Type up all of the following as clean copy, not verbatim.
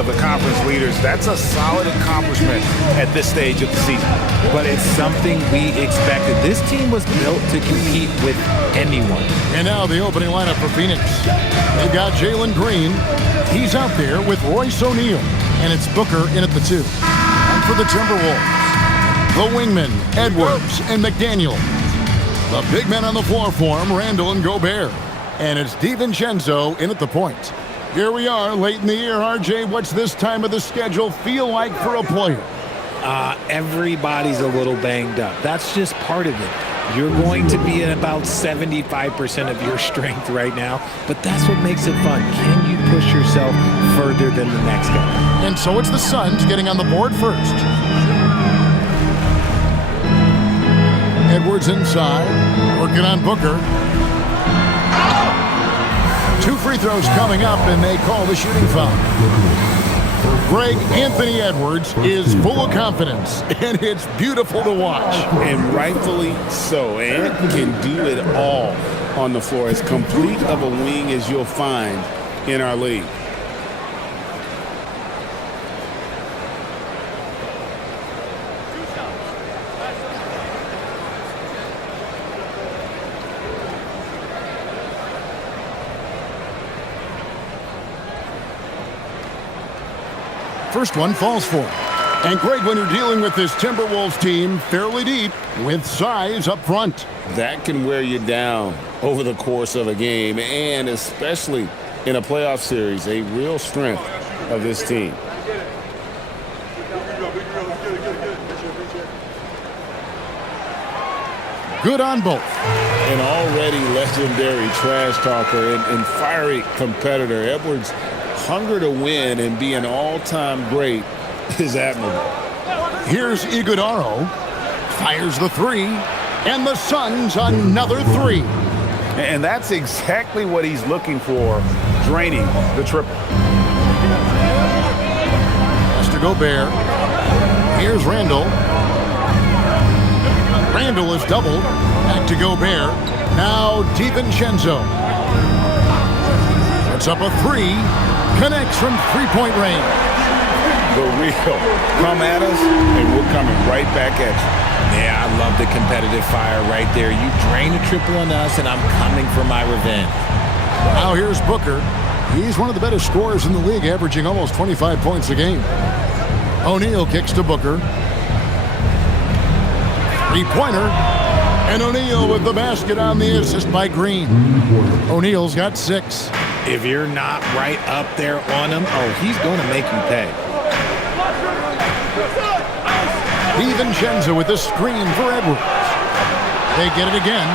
of the conference leaders. That's a solid accomplishment at this stage of the season. But it's something we expected. This team was built to compete with anyone. And now the opening lineup for Phoenix. They've got Jalen Green. He's out there with Royce O'Neal. And it's Booker in at the 2. And for the Timberwolves, the wingmen, Edwards and McDaniel. The big men on the floor for him, Randall and Gobert. And it's DiVincenzo in at the point. Here we are late in the year. RJ, what's this time of the schedule feel like for a player? Everybody's a little banged up. That's just part of it. You're going to be at about 75% of your strength right now, but that's what makes it fun. Can you push yourself further than the next guy? And so it's the Suns getting on the board first. Edwards inside, working on Booker. 2 free throws coming up, and they call the shooting foul. Greg, Anthony Edwards is full of confidence, and it's beautiful to watch. And rightfully so. Ant can do it all on the floor. As complete of a wing as you'll find in our league. First one falls for him. And Greg, when you're dealing with this Timberwolves team fairly deep with size up front, that can wear you down over the course of a game, and especially in a playoff series, a real strength of this team. Good on both. An already legendary trash talker and fiery competitor, Edwards' hunger to win and be an all-time great is admirable. Here's Iguodaro. Fires the 3. And the Suns another 3. And that's exactly what he's looking for, draining the triple. Has to Gobert. Here's Randall. Randall is doubled. Back to Gobert. Now DiVincenzo. Puts up a 3. Connects from three-point range. The real. Come at us, and we're coming right back at you. Yeah, I love the competitive fire right there. You drain a triple on us, and I'm coming for my revenge. Now here's Booker. He's one of the better scorers in the league, averaging almost 25 points a game. O'Neal kicks to Booker. 3-pointer. And O'Neal with the basket on the assist by Green. O'Neal's got 6. If you're not right up there on him, he's going to make you pay. DiVincenzo with the screen for Edwards. They get it again.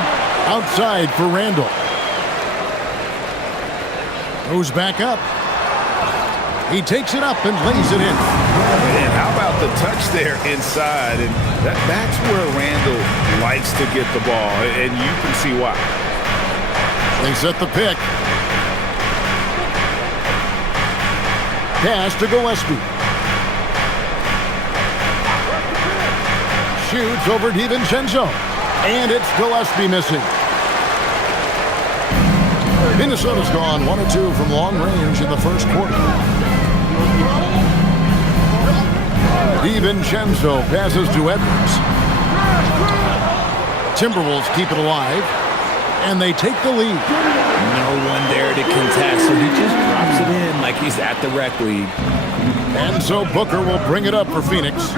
Outside for Randall. Goes back up. He takes it up and lays it in. And how about the touch there inside? And that's where Randall likes to get the ball, and you can see why. They set the pick. Pass to Gillespie. Shoots over DiVincenzo. And it's Gillespie missing. Minnesota's gone 1-2 from long range in the first quarter. DiVincenzo passes to Edwards. Timberwolves keep it alive. And they take the lead. No one there to contest, so he just drops it in like he's at the rec league. And so Booker will bring it up for Phoenix.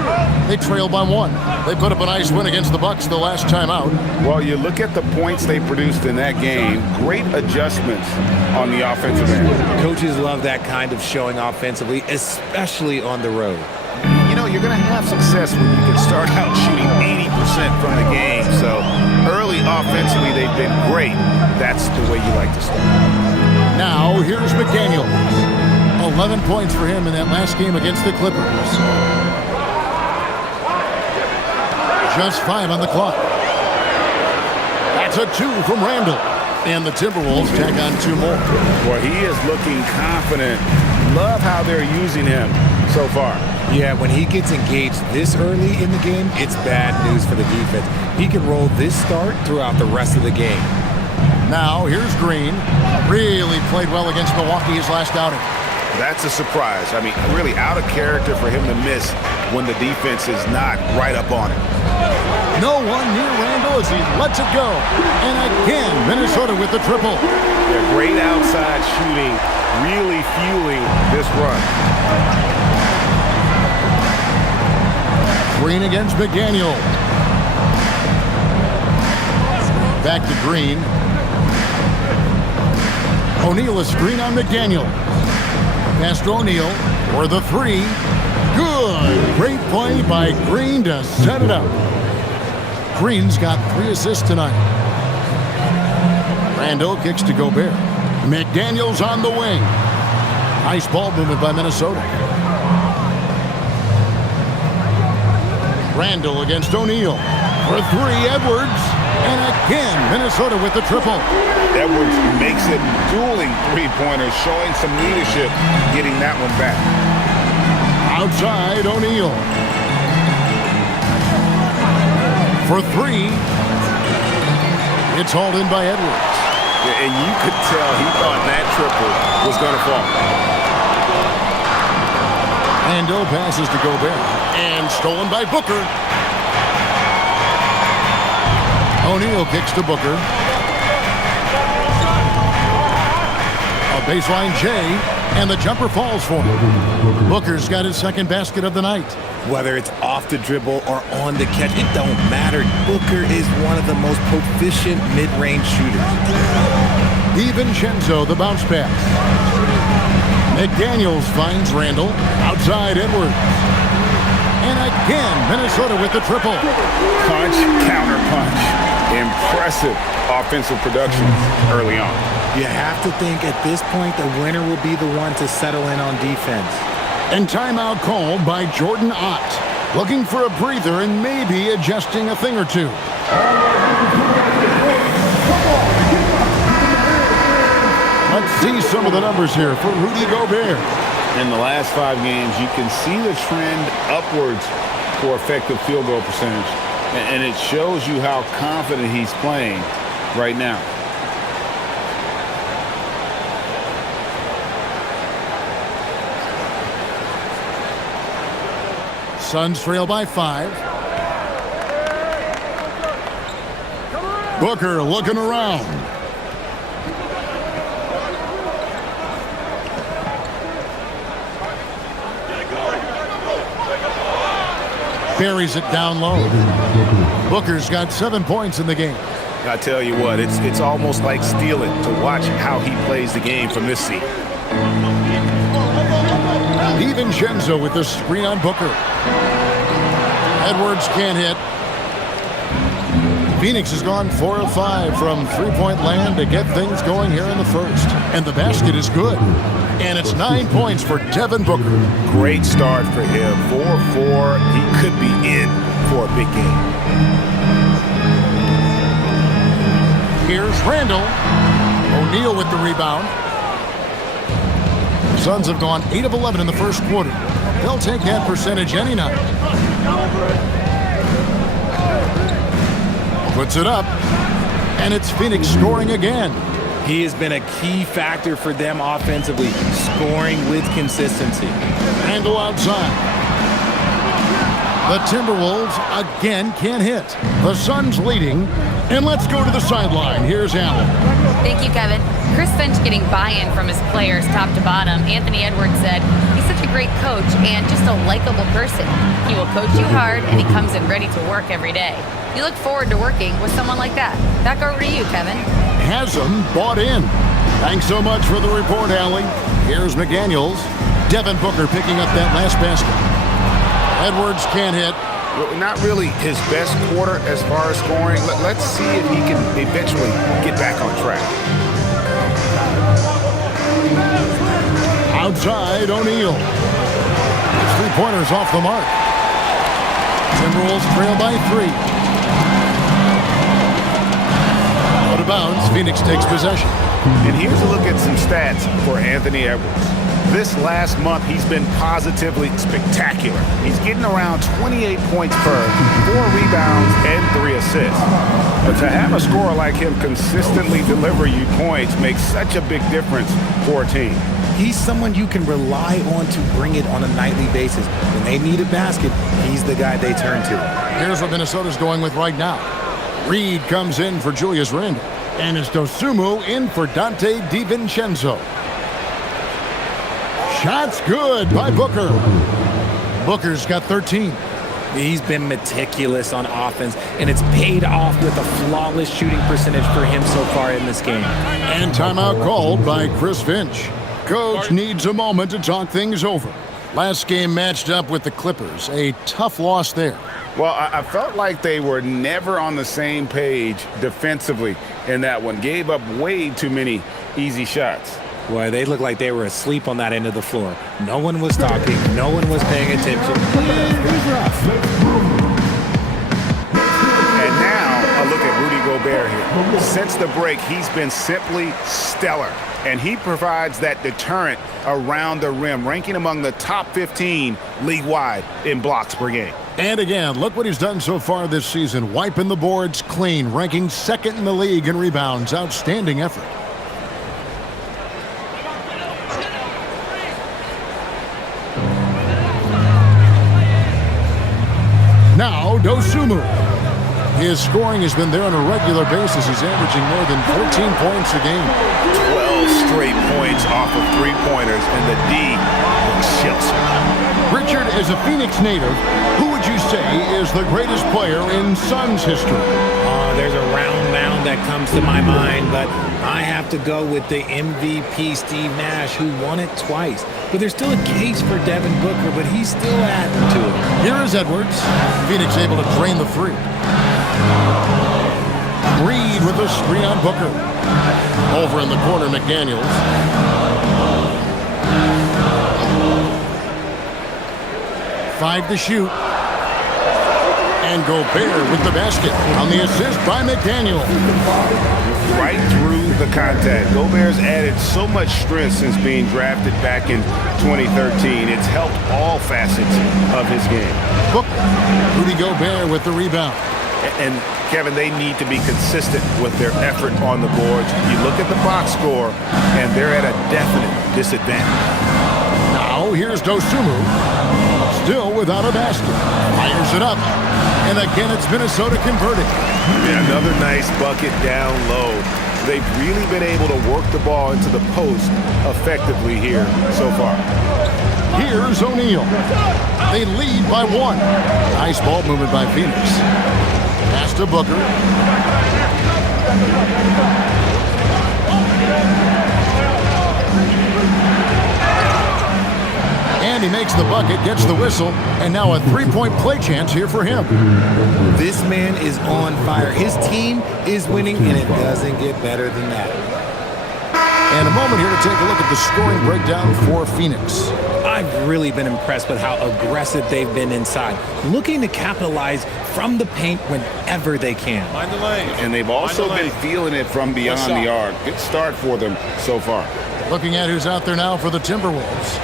They trail by 1. They put up a nice win against the Bucks the last time out. Well, you look at the points they produced in that game. Great adjustments on the offensive end. Coaches love that kind of showing offensively, especially on the road. You know, you're going to have success when you can start out shooting 80% from the game. So early offensively, they've been great. That's the way you like to start. Now, here's McDaniel. 11 points for him in that last game against the Clippers. Just 5 on the clock. That's a 2 from Randall. And the Timberwolves tack on 2 more. Boy, he is looking confident. Love how they're using him so far. Yeah, when he gets engaged this early in the game, it's bad news for the defense. He can roll this start throughout the rest of the game. Now, here's Green. Really played well against Milwaukee his last outing. That's a surprise. I mean, really out of character for him to miss when the defense is not right up on him. No one near Randall as he lets it go. And again, Minnesota with the triple. They're great outside shooting, really fueling this run. Green against McDaniel. Back to Green. O'Neal is screen on McDaniel. Pass to O'Neal for the three. Good. Great play by Green to set it up. Green's got 3 assists tonight. Randall kicks to Gobert. McDaniel's on the wing. Nice ball movement by Minnesota. Randall against O'Neal. For 3, Edwards. And again, Minnesota with the triple. Edwards makes it dueling three-pointers, showing some leadership, getting that one back. Outside, O'Neal. For 3. It's hauled in by Edwards. Yeah, and you could tell he thought that triple was going to fall. Randall passes to Gobert. And stolen by Booker. O'Neal kicks to Booker. A baseline J, and the jumper falls for him. Booker's got his second basket of the night. Whether it's off the dribble or on the catch, it don't matter. Booker is one of the most proficient mid-range shooters. DiVincenzo, the bounce pass. McDaniels finds Randall. Outside Edwards. And again, Minnesota with the triple. Punch, counter punch. Impressive offensive production early on. You have to think at this point the winner will be the one to settle in on defense. And timeout called by Jordan Ott. Looking for a breather and maybe adjusting a thing or two. Let's see some of the numbers here for Rudy Gobert. In the last 5 games, you can see the trend upwards for effective field goal percentage. And it shows you how confident he's playing right now. Suns trail by 5. Booker looking around. Buries it down low. Booker's got 7 points in the game. I tell you what, it's almost like stealing to watch how he plays the game from this seat. DiVincenzo with the screen on Booker. Edwards can't hit. Phoenix has gone 4 of 5 from three-point land to get things going here in the first. And the basket is good. And it's 9 points for Devin Booker. Great start for him. 4-4. He could be in for a big game. Here's Randall. O'Neal with the rebound. Suns have gone 8 of 11 in the first quarter. They'll take that percentage any night. Puts it up. And it's Phoenix scoring again. He has been a key factor for them offensively, scoring with consistency. Randall outside. The Timberwolves again can't hit. The Suns leading. And let's go to the sideline. Here's Allen. Thank you, Kevin. Chris Finch getting buy-in from his players top to bottom. Anthony Edwards said, he's such a great coach and just a likable person. He will coach you hard, and he comes in ready to work every day. You look forward to working with someone like that. Back over to you, Kevin. Has them bought in. Thanks so much for the report, Allie. Here's McDaniels. Devin Booker picking up that last basket. Edwards can't hit. Not really his best quarter as far as scoring. Let's see if he can eventually get back on track. Outside, O'Neal. Three-pointers off the mark. Timberwolves trail by 3. Out of bounds, Phoenix takes possession. And here's a look at some stats for Anthony Edwards. This last month, he's been positively spectacular. He's getting around 28 points per, 4 rebounds, and 3 assists. But to have a scorer like him consistently deliver you points makes such a big difference for a team. He's someone you can rely on to bring it on a nightly basis. When they need a basket, he's the guy they turn to. Here's what Minnesota's going with right now. Reed comes in for Julius Randle. And it's Dosunmu in for Dante DiVincenzo. Shot's good by Booker. Booker's got 13. He's been meticulous on offense, and it's paid off with a flawless shooting percentage for him so far in this game. And timeout called by Chris Finch. Coach needs a moment to talk things over. Last game matched up with the Clippers. A tough loss there. Well, I felt like they were never on the same page defensively in that one. Gave up way too many easy shots. Boy, they looked like they were asleep on that end of the floor. No one was talking. No one was paying attention. It was rough. And now a look at Rudy Gobert here. Since the break, he's been simply stellar. And he provides that deterrent around the rim, ranking among the top 15 league-wide in blocks per game. And again, look what he's done so far this season. Wiping the boards clean, ranking second in the league in rebounds. Outstanding effort. Now, Dosunmu. His scoring has been there on a regular basis. He's averaging more than 14 points a game. 12 straight points off of three-pointers, and the D looks chills. Richard, as a Phoenix native, who would you say is the greatest player in Suns history? There's a round mound that comes to my mind, but I have to go with the MVP Steve Nash, who won it twice. But there's still a case for Devin Booker, but he's still adding to it. Here is Edwards. Phoenix able to drain the three. Reed with a screen on Booker. Over in the corner, McDaniels. Five to shoot. And Gobert with the basket on the assist by McDaniel. Right through the contact. Gobert's added so much strength since being drafted back in 2013. It's helped all facets of his game. Booker. Rudy Gobert with the rebound. And Kevin, they need to be consistent with their effort on the boards. You look at the box score, and they're at a definite disadvantage. Now here's Dosunmu. Still without a basket. Fires it up. And again, it's Minnesota converting. Yeah, another nice bucket down low. They've really been able to work the ball into the post effectively here so far. Here's O'Neal. They lead by one. Nice ball movement by Phoenix. Pass to Booker. And he makes the bucket, gets the whistle, and now a three-point play chance here for him. This man is on fire. His team is winning, and it doesn't get better than that. And a moment here to take a look at the scoring breakdown for Phoenix. I've really been impressed with how aggressive they've been inside, looking to capitalize from the paint whenever they can. Find the lane. And they've also been feeling it from beyond the arc. Good start for them so far. Looking at who's out there now for the Timberwolves.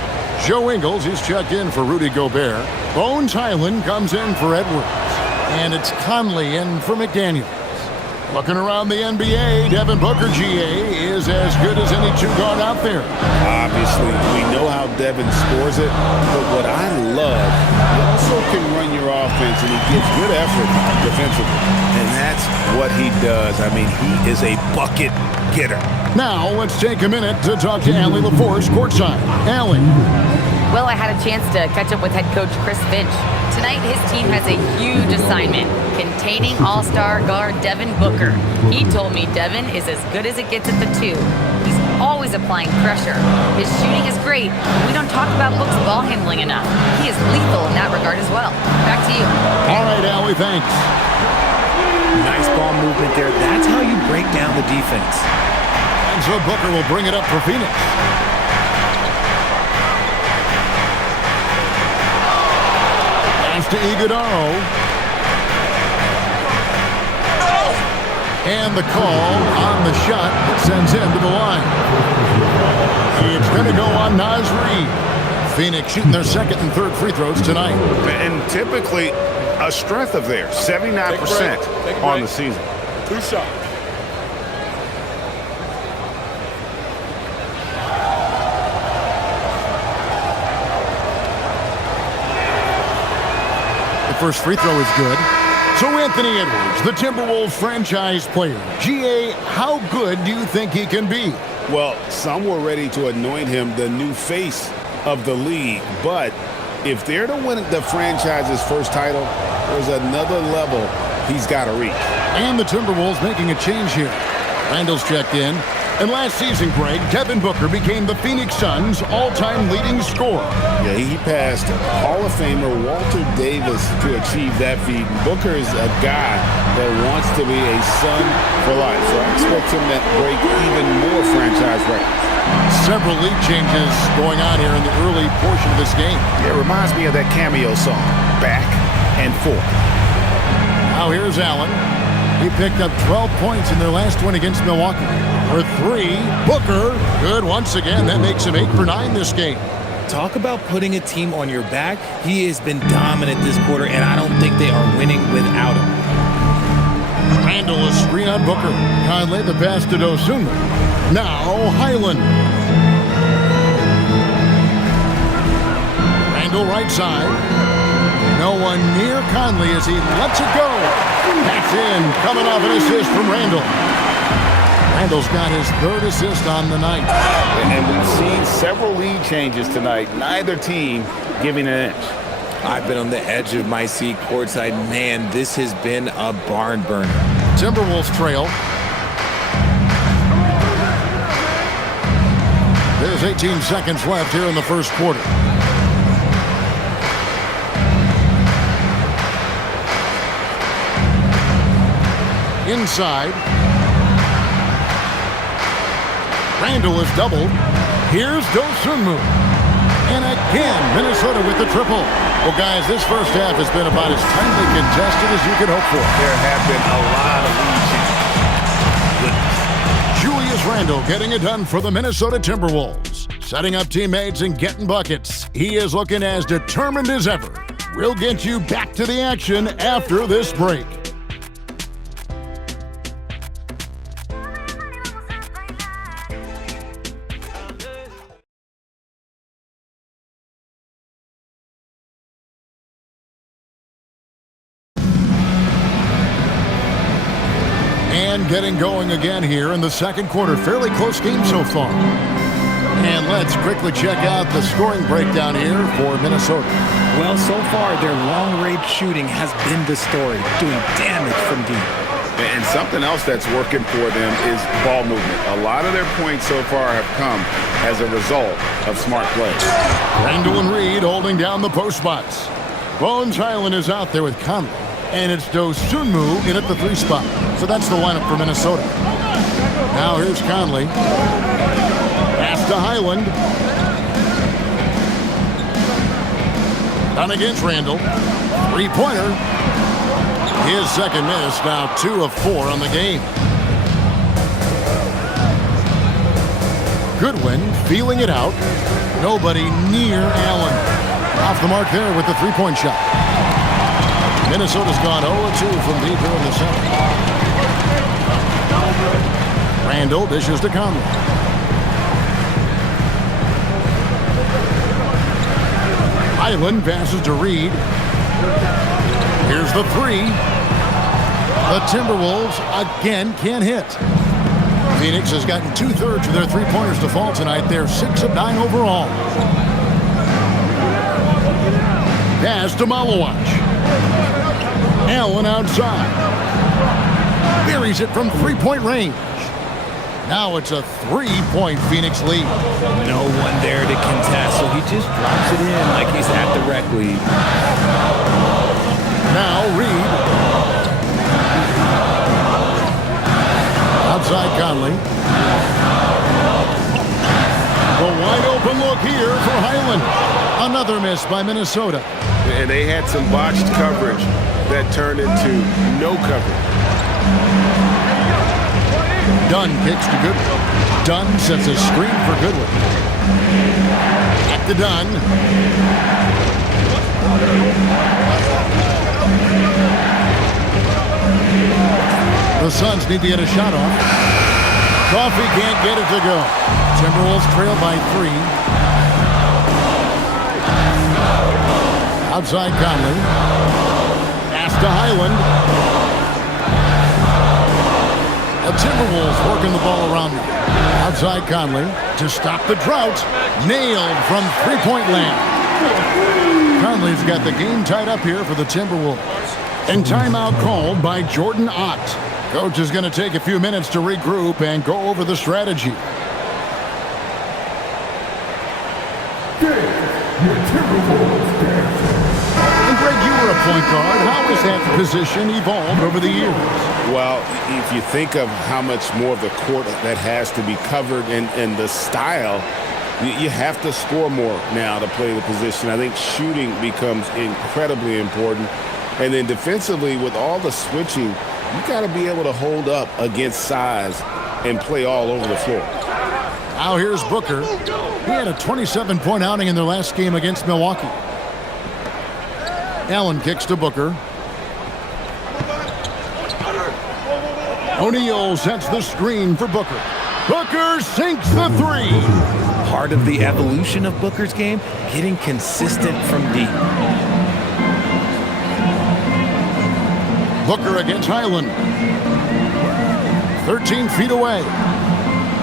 Joe Ingles, he's checked in for Rudy Gobert. Bones Highland comes in for Edwards. And it's Conley in for McDaniels. Looking around the NBA, Devin Booker, GA, is as good as any two-guard out there. Obviously, we know how Devin scores it, but what I love, he also can run your offense, and he gives good effort defensively. And that's what he does. I mean, he is a bucket getter. Now, let's take a minute to talk to Allie LaForce courtside. Allie. Well, I had a chance to catch up with head coach Chris Finch. Tonight, his team has a huge assignment, containing all-star guard Devin Booker. He told me Devin is as good as it gets at the two. He's always applying pressure. His shooting is great, but we don't talk about Book's ball handling enough. He is lethal in that regard as well. Back to you. All right, Allie, thanks. Nice ball movement there. That's how you break down the defense. And so Booker will bring it up for Phoenix. Pass to Iguodaro. And the call on the shot sends him to the line. It's going to go on Naz Reid. Phoenix shooting their second and third free throws tonight. And typically a strength of theirs, 79% on the season. Two shots. first free throw is good. So Anthony Edwards, the Timberwolves franchise player. GA, how good do you think he can be? Well, some were ready to anoint him the new face of the league, but if they're to win the franchise's first title, there's another level he's got to reach. And the Timberwolves making a change here. Randall's checked in. And last season, Greg, Devin Booker became the Phoenix Suns' all-time leading scorer. Yeah, he passed Hall of Famer Walter Davis to achieve that feat. Booker is a guy that wants to be a Sun for life, so I expect him to break even more franchise records. Several league changes going on here in the early portion of this game. Yeah, it reminds me of that cameo song, Back and Forth. Now here's Allen. He picked up 12 points in their last win against Milwaukee. For three, Booker, good once again. That makes him 8 for 9 this game. Talk about putting a team on your back. He has been dominant this quarter, and I don't think they are winning without him. Randall is screen on Booker. Conley the pass to Dosunmu. Now Highland. Randall right side. No one near Conley as he lets it go. That's in, coming off an assist from Randall. Randall's got his 3rd assist on the night. And we've seen several lead changes tonight. Neither team giving an inch. I've been on the edge of my seat courtside. Man, this has been a barn burner. Timberwolves trail. There's 18 seconds left here in the first quarter. Inside. Randall is doubled. Here's Dosunmu. And again, Minnesota with the triple. Well, guys, this first half has been about as tightly contested as you could hope for. There have been a lot of lead changes. Julius Randall getting it done for the Minnesota Timberwolves. Setting up teammates and getting buckets. He is looking as determined as ever. We'll get you back to the action after this break. And getting going again here in the second quarter. Fairly close game so far. And let's quickly check out the scoring breakdown here for Minnesota. Well, so far, their long-range shooting has been the story, doing damage from deep. And something else that's working for them is ball movement. A lot of their points so far have come as a result of smart play. Randall and Reed holding down the post spots. Bones Highland is out there with Conley. And it's Dosunmu in at the 3 spot. So that's the lineup for Minnesota. Now here's Conley. Pass to Highland. Down against Randall. 3-pointer. His second miss, now 2 of 4 on the game. Goodwin feeling it out. Nobody near Allen. Off the mark there with the 3-point shot. Minnesota's gone 0-2 from deep here in the second. Randall dishes to Conley. Highland passes to Reed. Here's the 3. The Timberwolves again can't hit. Phoenix has gotten 2/3 of their 3-pointers to fall tonight. They're 6 of 9 overall. Pass to Malawach. Allen outside. Buries it from 3-point range. Now it's a 3-point Phoenix lead. No one there to contest, so he just drops it in like he's at the rec league. Now Reed. Outside Conley. The wide open look here for Highland. Another miss by Minnesota. And they had some botched coverage that turned into no coverage. Dunn kicks to Goodwin. Dunn sets a screen for Goodwin. Back to Dunn. The Suns need to get a shot off. Coffey can't get it to go. Timberwolves trail by 3. Outside Conley. Pass to Highland. The Timberwolves working the ball around them. Outside Conley to stop the drought. Nailed from three-point land. Conley's got the game tied up here for the Timberwolves. And timeout called by Jordan Ott. Coach is going to take a few minutes to regroup and go over the strategy. And Greg, you were a point guard. How has that position evolved over the years? Well, if you think of how much more of the court that has to be covered and the style, you have to score more now to play the position. I think shooting becomes incredibly important. And then defensively, with all the switching, you got to be able to hold up against size and play all over the floor. Now here's Booker. He had a 27-point outing in their last game against Milwaukee. Allen kicks to Booker. O'Neal sets the screen for Booker. Booker sinks the three. Part of the evolution of Booker's game, getting consistent from deep. Booker against Highland. 13 feet away.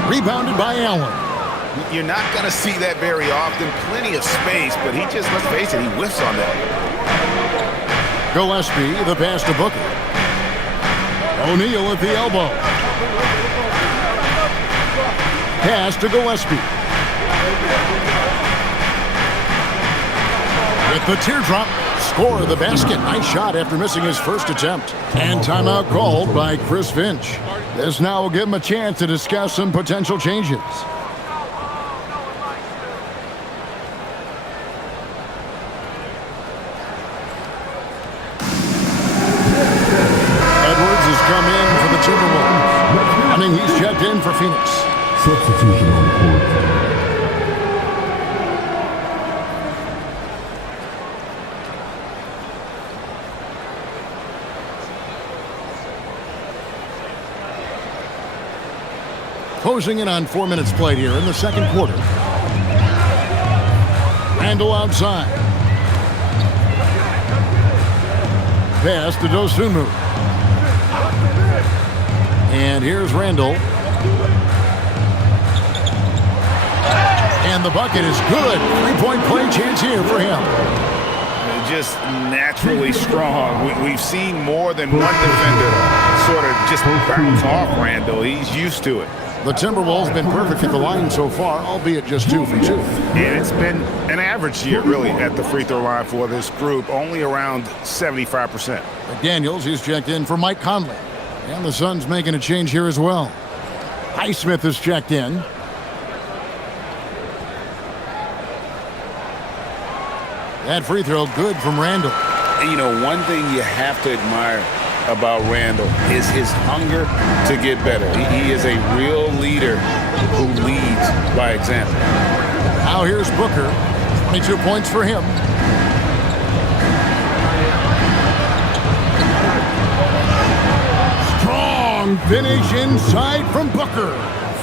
Rebounded by Allen. You're not going to see that very often. Plenty of space, but he just, let's face it, he whiffs on that. Gillespie, the pass to Booker. O'Neal at the elbow. Pass to Gillespie. With the teardrop, score the basket. Nice shot after missing his first attempt. And timeout called by Chris Finch. This now will give him a chance to discuss some potential changes. Edwards has come in for the Timberwolves. I mean, he's checked in for Phoenix. Substitution on the court. Closing in on 4 minutes played here in the second quarter. Randall outside. Pass to Dosunmu. And here's Randall. And the bucket is good. Three-point play chance here for him. Just naturally strong. We've seen more than one defender sort of just bounce off Randall. He's used to it. The Timberwolves have been perfect at the line so far, albeit just 2 for 2. And it's been an average year, really, at the free throw line for this group, only around 75%. McDaniels, he's checked in for Mike Conley. And the Suns making a change here as well. Highsmith is checked in. That free throw good from Randall. And, you know, one thing you have to admire about Randall is his hunger to get better. He is a real leader who leads by example. Now here's Booker. 22 points for him. Strong finish inside from Booker.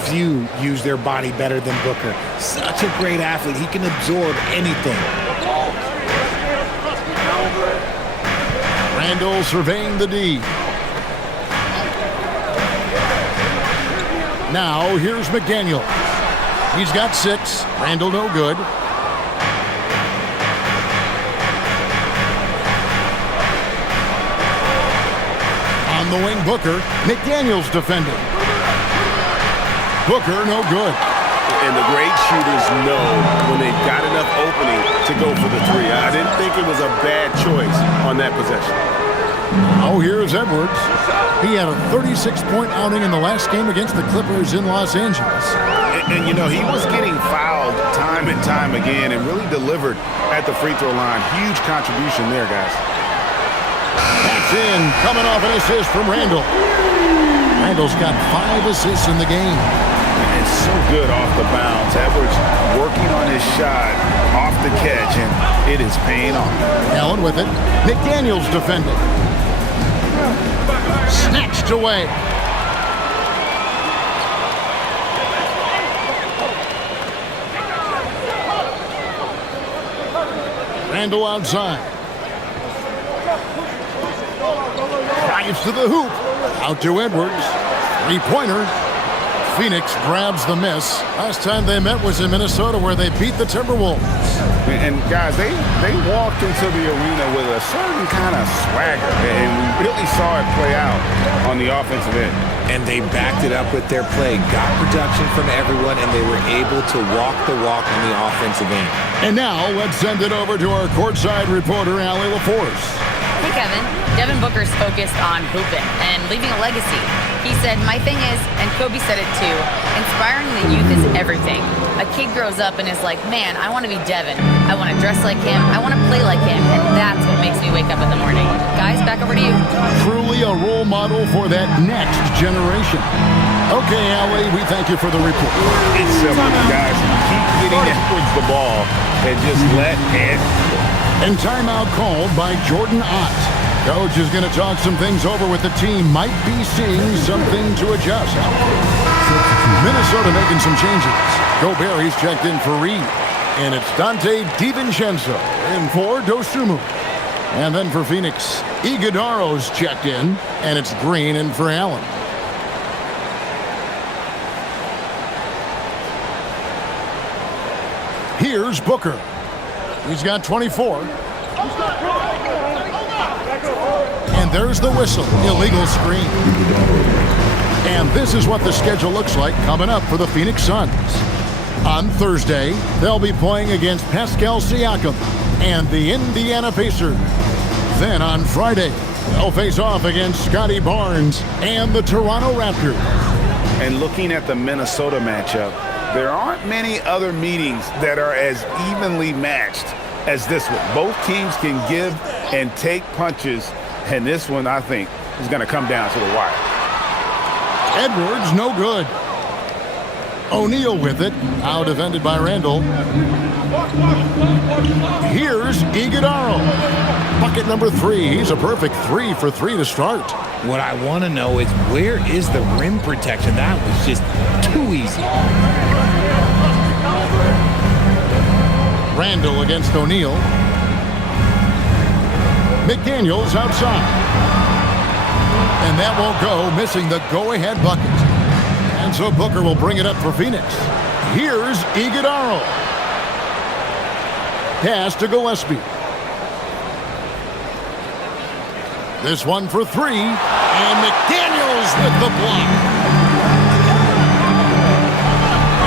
Few use their body better than Booker. Such a great athlete. He can absorb anything. Randall surveying the D. Now here's McDaniel. He's got 6. Randall no good. On the wing, Booker. McDaniel's defending. Booker no good. And the great shooters know when they've got enough opening to go for the three. I didn't think it was a bad choice on that possession. Oh, here's Edwards. He had a 36-point outing in the last game against the Clippers in Los Angeles. And you know, he was getting fouled time and time again and really delivered at the free throw line. Huge contribution there, guys. That's in, coming off an assist from Randall. Randall's got 5 assists in the game. It's so good off the bounce. Edwards working on his shot off the catch, and it is paying off. Allen with it. McDaniel's defending. Snatched away. Randall outside. Drives to the hoop. Out to Edwards. Three-pointer. Phoenix grabs the miss. Last time they met was in Minnesota, where they beat the Timberwolves. And guys, they walked into the arena with a certain kind of swagger, and we really saw it play out on the offensive end. And they backed it up with their play, got production from everyone, and they were able to walk the walk on the offensive end. And now let's send it over to our courtside reporter, Allie LaForce. Hey, Kevin. Devin Booker's focused on hooping and leaving a legacy. He said, my thing is, and Kobe said it too, inspiring the youth is everything. A kid grows up and is like, man, I want to be Devin. I want to dress like him. I want to play like him. And that's what makes me wake up in the morning. Guys, back over to you. Truly a role model for that next generation. Okay, Allie, we thank you for the report. It's simple, guys. Keep getting Edwards the ball and just let Ed. And timeout called by Jordan Ott. Coach is going to talk some things over with the team. Might be seeing something to adjust. Minnesota making some changes. Gobert, he's checked in for Reed. And it's Dante DiVincenzo in for Dosunmu. And then for Phoenix, Iguodaro's checked in. And it's Green in for Allen. Here's Booker. He's got 24. And there's the whistle. Illegal screen. And this is what the schedule looks like coming up for the Phoenix Suns. On Thursday, they'll be playing against Pascal Siakam and the Indiana Pacers. Then on Friday, they'll face off against Scotty Barnes and the Toronto Raptors. And looking at the Minnesota matchup, there aren't many other meetings that are as evenly matched as this one. Both teams can give and take punches, and this one, I think, is going to come down to the wire. Edwards, no good. O'Neal with it, out defended by Randall. Here's Iguodaro. Bucket number 3. He's a perfect 3 for 3 to start. What I want to know is, where is the rim protection? That was just too easy. Randall against O'Neal. McDaniels outside. And that won't go, missing the go-ahead bucket. And so Booker will bring it up for Phoenix. Here's Iguodaro. Pass to Gillespie. This one for 3. And McDaniels with the block.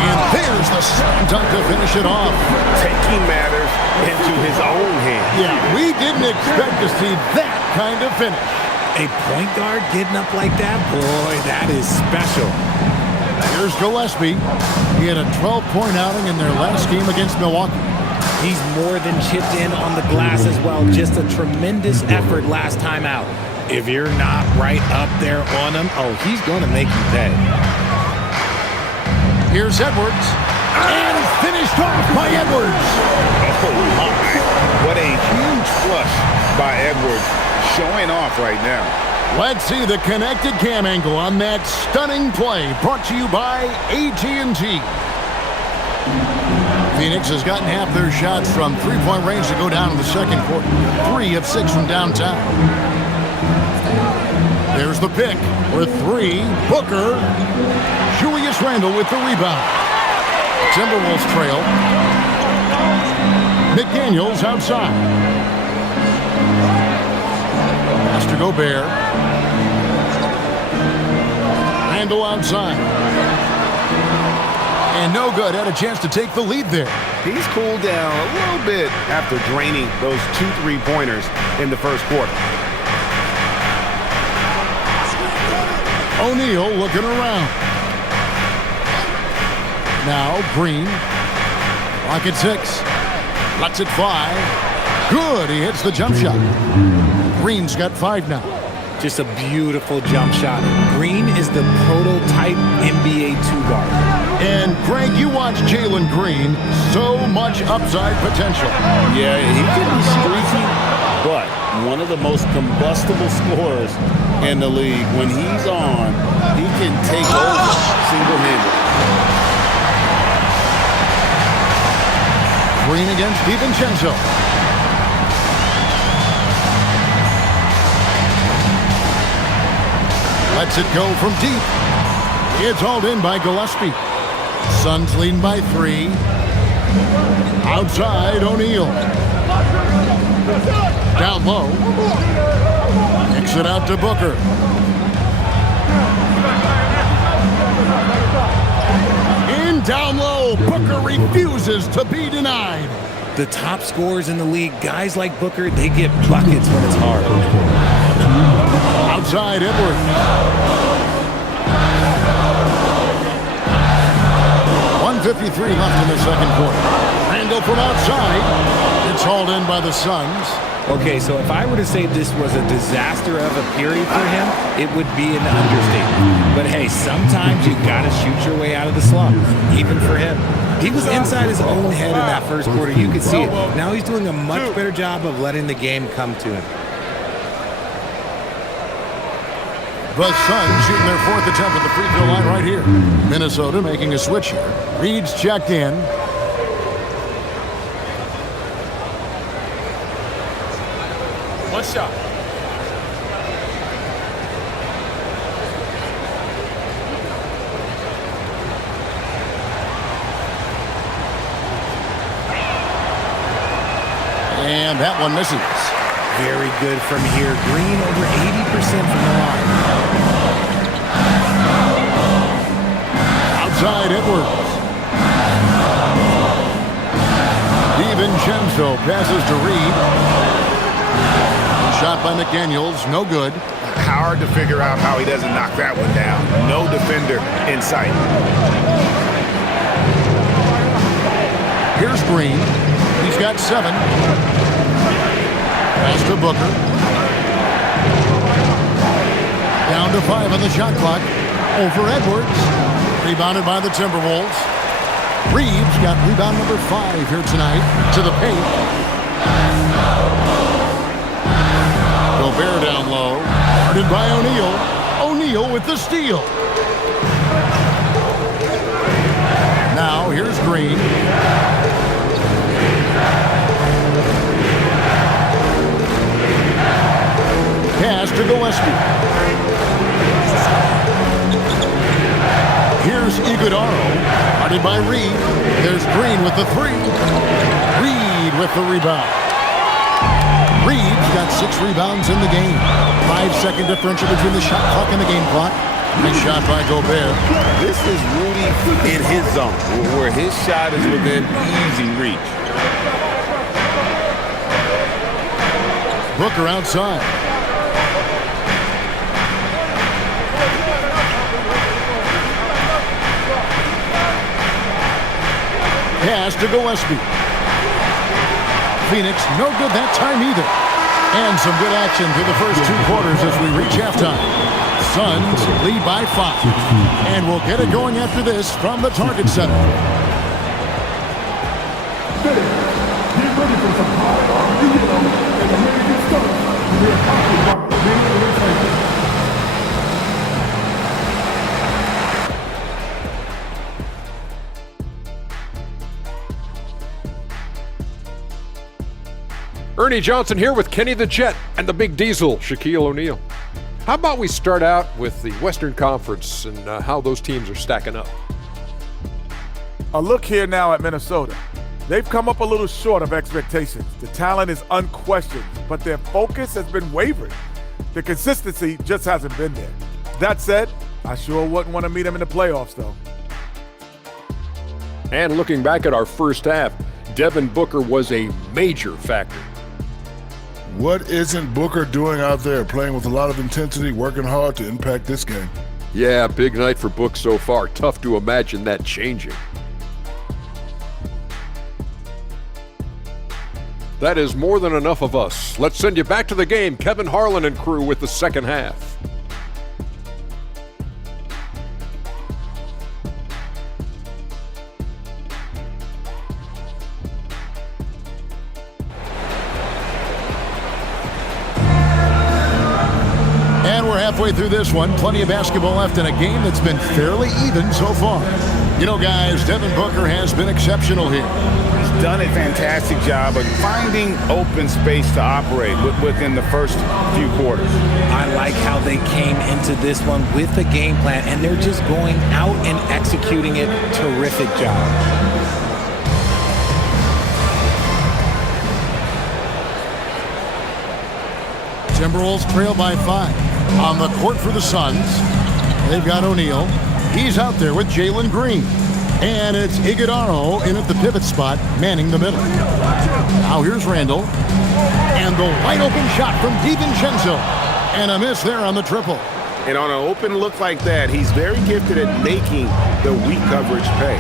And there's the slam dunk to finish it off. Taking matters into his own hands. Yeah, we didn't expect to see that kind of finish. A point guard getting up like that? Boy, that is special. Here's Gillespie. He had a 12-point outing in their last game against Milwaukee. He's more than chipped in on the glass as well. Just a tremendous effort last time out. If you're not right up there on him, oh, he's going to make you pay. Here's Edwards. And finished off by Edwards. Oh, my. What a huge flush by Edwards, showing off right now. Let's see the connected cam angle on that stunning play, brought to you by AT&T. Phoenix has gotten half their shots from three-point range to go down in the second quarter. 3 of 6 from downtown. There's the pick for 3. Booker. Julius Randle with the rebound. Timberwolves trail. McDaniels outside. Pass to Gobert. Randle outside. And no good. Had a chance to take the lead there. He's cooled down a little bit after draining those 2 3-pointers in the first quarter. O'Neal looking around. Now Green. Clock at 6. Lets it fly. Good. He hits the jump shot. Green's got 5 now. Just a beautiful jump shot. Green is the prototype NBA 2-guard. And Greg, you watch Jalen Green. So much upside potential. Yeah, he can be streaky, but one of the most combustible scorers in the league. When he's on, he can take over single-handed. Green against DiVincenzo. Lets it go from deep. It's hauled in by Gillespie. Suns leading by 3. Outside, O'Neal. Down low. Kicks it out to Booker. In down low. Booker refuses to be denied. The top scorers in the league, guys like Booker, they get buckets when it's hard. Outside, Edwards. 1:53 left in the second quarter. Randall from outside. It's hauled in by the Suns. Okay, so if I were to say this was a disaster of a period for him, it would be an understatement. But hey, sometimes you got to shoot your way out of the slump, even for him. He was inside his own head in that first quarter. You could see it. Now he's doing a much better job of letting the game come to him. The Suns shooting their 4th attempt at the free throw line right here. Minnesota making a switch here. Reed's checked in. One shot. And that one misses. Very good from here. Green over 80% from the line. Outside, Edwards. DiVincenzo passes to Reed. Shot by McDaniels, no good. Hard to figure out how he doesn't knock that one down. No defender in sight. Here's Green. He's got 7. Pass to Booker. Down to 5 on the shot clock. Over Edwards. Rebounded by the Timberwolves. Reeves got rebound number 5 here tonight. To the paint. Gobert down low. Guarded by O'Neal. O'Neal with the steal. Now here's Green. Pass to Gillespie. Here's Iguodaro. Guarded by Reed. There's Green with the 3. Reed with the rebound. Reed's got 6 rebounds in the game. 5-second differential between the shot clock and the game clock. Nice shot by Gobert. This is Rudy in his zone, where his shot is within easy reach. Booker outside. Pass to Gillespie. Phoenix, no good that time either. And some good action through the first 2 quarters as we reach halftime. Suns lead by 5. And we'll get it going after this from the Target Center. Get ready for some high-arm and amazing stuff. We're talking about the main entertainment. Ernie Johnson here with Kenny the Jet and the Big Diesel, Shaquille O'Neal. How about we start out with the Western Conference and how those teams are stacking up? A look here now at Minnesota. They've come up a little short of expectations. The talent is unquestioned, but their focus has been wavering. The consistency just hasn't been there. That said, I sure wouldn't want to meet them in the playoffs, though. And looking back at our first half, Devin Booker was a major factor. What isn't Booker doing out there, playing with a lot of intensity, working hard to impact this game? Yeah, big night for Book so far. Tough to imagine that changing. That is more than enough of us. Let's send you back to the game. Kevin Harlan and crew with the second half. halfway through this one. Plenty of basketball left in a game that's been fairly even so far. You know, guys, Devin Booker has been exceptional here. He's done a fantastic job of finding open space to operate within the first few quarters. I like how they came into this one with a game plan, and they're just going out and executing it. Terrific job. Timberwolves trail by 5. On the court for the Suns, they've got O'Neal. He's out there with Jalen Green. And it's Iguodala in at the pivot spot, manning the middle. Now here's Randall. And the wide open shot from DiVincenzo. And a miss there on the triple. And on an open look like that, he's very gifted at making the weak coverage pay.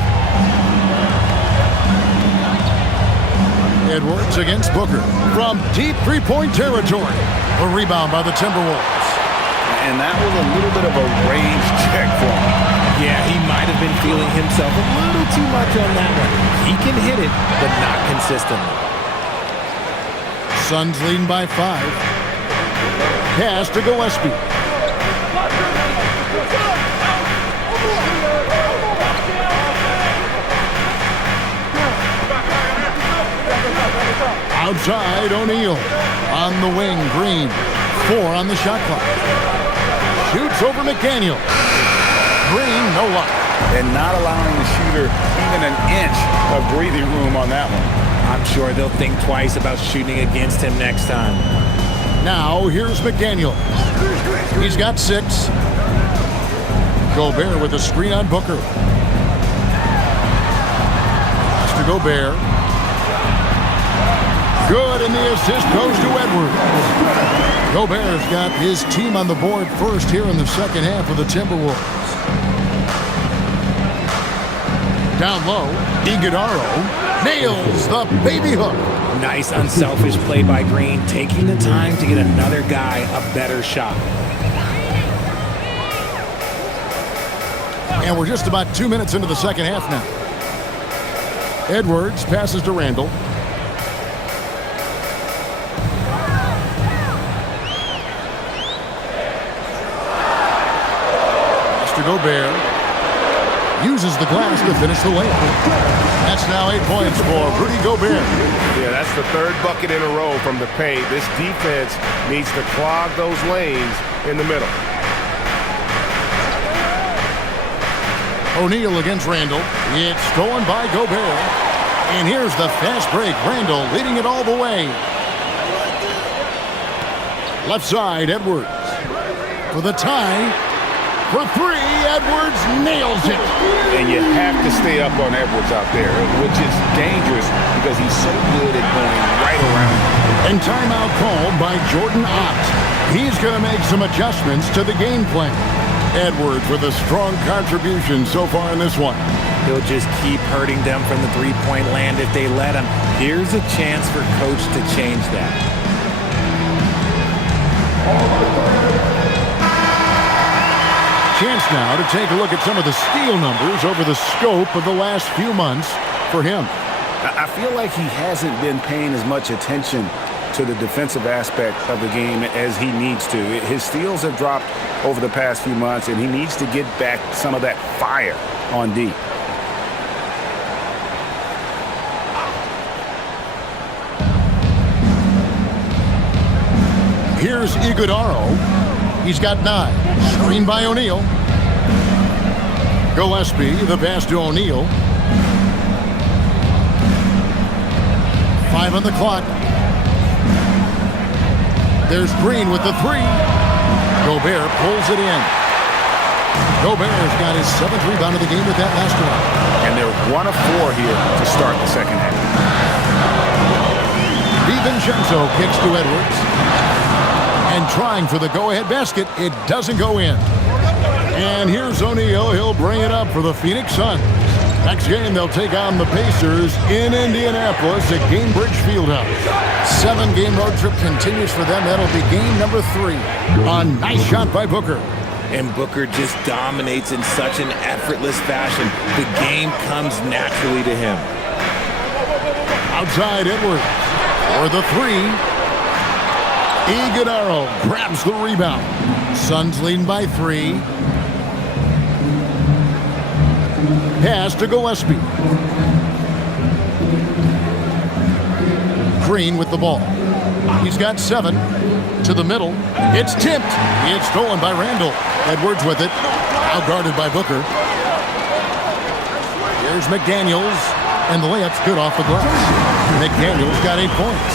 Edwards against Booker from deep three-point territory. A rebound by the Timberwolves. And that was a little bit of a range check for him. Yeah, he might have been feeling himself a little too much on that one. He can hit it, but not consistently. Suns leading by 5. Pass to Gillespie. Outside, O'Neal. On the wing, Green. 4 on the shot clock. Shoots over McDaniel. Green, no luck. And not allowing the shooter even an inch of breathing room on that one. I'm sure they'll think twice about shooting against him next time. Now, here's McDaniel. He's got 6. Gobert with a screen on Booker. Pass to Gobert. Good, and the assist goes to Edwards. Gobert's got his team on the board first here in the second half of the Timberwolves. Down low, Iguodala nails the baby hook. Nice unselfish play by Green, taking the time to get another guy a better shot. And we're just about 2 minutes into the second half now. Edwards passes to Randall. Gobert uses the glass to finish the layup. That's now 8 points for Rudy Gobert. Yeah, that's the 3rd bucket in a row from the paint. This defense needs to clog those lanes in the middle. O'Neal against Randall. It's stolen by Gobert. And here's the fast break. Randall leading it all the way. Left side, Edwards. For the tie. For 3, Edwards nails it. And you have to stay up on Edwards out there, which is dangerous because he's so good at going right around. And timeout called by Jordan Ott. He's going to make some adjustments to the game plan. Edwards with a strong contribution so far in this one. He'll just keep hurting them from the three-point land if they let him. Here's a chance for Coach to change that. Chance now to take a look at some of the steal numbers over the scope of the last few months for him. I feel like he hasn't been paying as much attention to the defensive aspect of the game as he needs to. His steals have dropped over the past few months, and he needs to get back some of that fire on D. Here's Iguodala. He's got 9. Screen by O'Neal. Gillespie, the pass to O'Neal. 5 on the clock. There's Green with the 3. Gobert pulls it in. Gobert's got his 7th rebound of the game with that last one. And they're 1 of 4 here to start the second half. DiVincenzo kicks to Edwards. And trying for the go-ahead basket, it doesn't go in. And here's O'Neal. He'll bring it up for the Phoenix Suns. Next game, they'll take on the Pacers in Indianapolis at Gainbridge Fieldhouse. 7-game road trip continues for them. That'll be game number 3. A nice shot by Booker. And Booker just dominates in such an effortless fashion. The game comes naturally to him. Outside Edwards for the 3. Iguodala grabs the rebound. Suns leading by 3. Pass to Gillespie. Green with the ball. He's got 7. To the middle. It's tipped. It's stolen by Randall. Edwards with it. Now guarded by Booker. Here's McDaniels. And the layup's good off the glass. McDaniels got 8 points.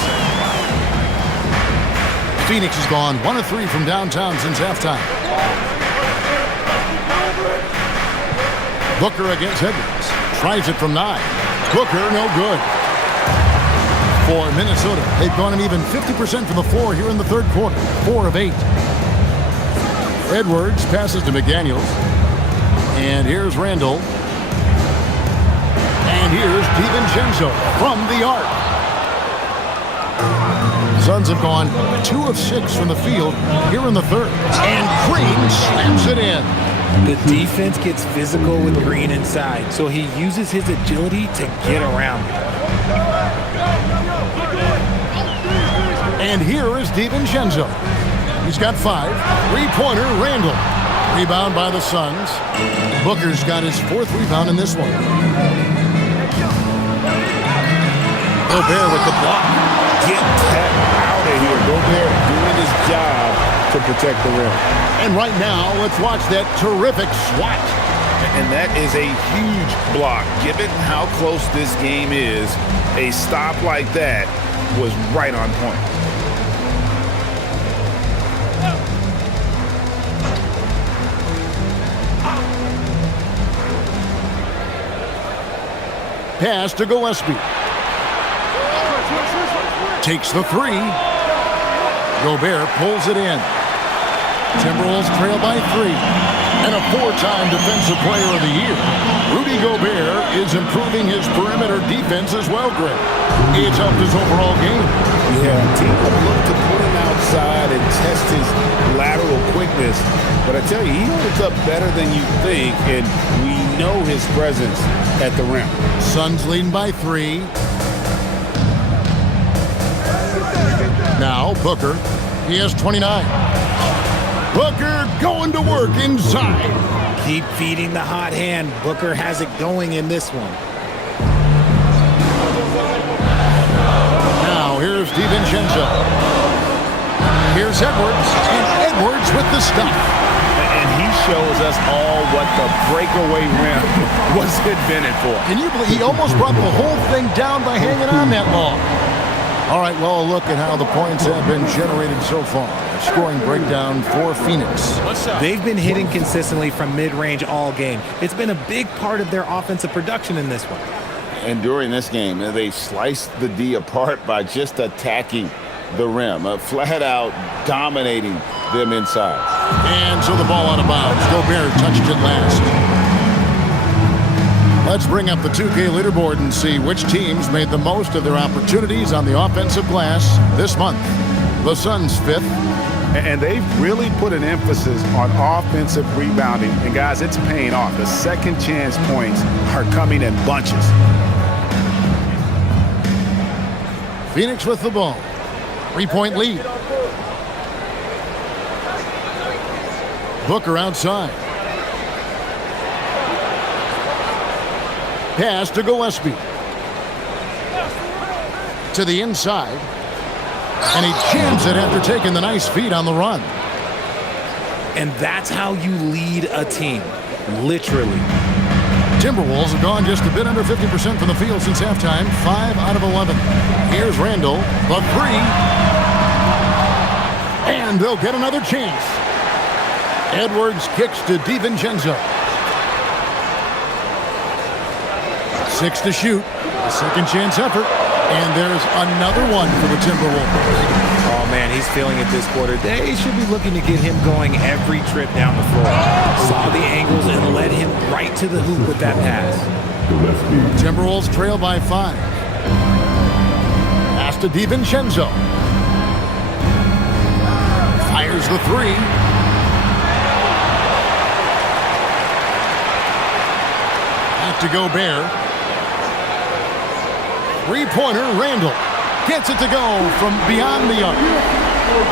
Phoenix has gone 1 of 3 from downtown since halftime. Booker against Edwards. Tries it from 9. Booker, no good. For Minnesota, they've gone an even 50% from the floor here in the third quarter. 4 of 8. Edwards passes to McDaniels. And here's Randall. And here's DiVincenzo from the arc. Suns have gone 2 of 6 from the field here in the third. And Green slams it in. The defense gets physical with Green inside, so he uses his agility to get around it. And here is DiVincenzo. He's got 5. 3-pointer, Randall. Rebound by the Suns. Booker's got his 4th rebound in this one. Gobert with the block. Get that out of here. Gobert doing his job to protect the rim. And right now, let's watch that terrific swat. And that is a huge block. Given how close this game is, a stop like that was right on point. Pass to Gillespie. Takes the 3. Gobert pulls it in. Timberwolves trail by 3. And a 4-time Defensive Player of the Year. Rudy Gobert is improving his perimeter defense as well, Greg. It's helped his overall game. Yeah, team will look to put him outside and test his lateral quickness. But I tell you, he holds up better than you think, and we know his presence at the rim. Suns leading by 3. Now Booker. He has 29. Booker going to work inside. Keep feeding the hot hand. Booker has it going in this one. Now here's DiVincenzo. Here's Edwards. And Edwards with the stuff. And he shows us all what the breakaway rim was invented for. Can you believe he almost brought the whole thing down by hanging on that long? All right, well, look at how the points have been generated so far. Scoring breakdown for Phoenix. They've been hitting consistently from mid-range all game. It's been a big part of their offensive production in this one. And during this game, they sliced the D apart by just attacking the rim, flat out dominating them inside. And so the ball out of bounds. Gobert touched it last. Let's bring up the 2K leaderboard and see which teams made the most of their opportunities on the offensive glass this month. The Suns 5th. And they've really put an emphasis on offensive rebounding. And guys, it's paying off. The second chance points are coming in bunches. Phoenix with the ball. 3-point lead. Booker outside. Pass to Gillespie. To the inside. And he jams it after taking the nice feed on the run. And that's how you lead a team. Literally. Timberwolves have gone just a bit under 50% from the field since halftime. 5 out of 11. Here's Randall. The 3. And they'll get another chance. Edwards kicks to DiVincenzo. 6 to shoot. A second chance effort. And there's another one for the Timberwolves. Oh, man, he's feeling it this quarter. They should be looking to get him going every trip down the floor. Saw the angles and led him right to the hoop with that pass. Timberwolves trail by 5. Pass to DiVincenzo. Fires the 3. Back to Gobert. 3-pointer, Randall. Gets it to go from beyond the arc.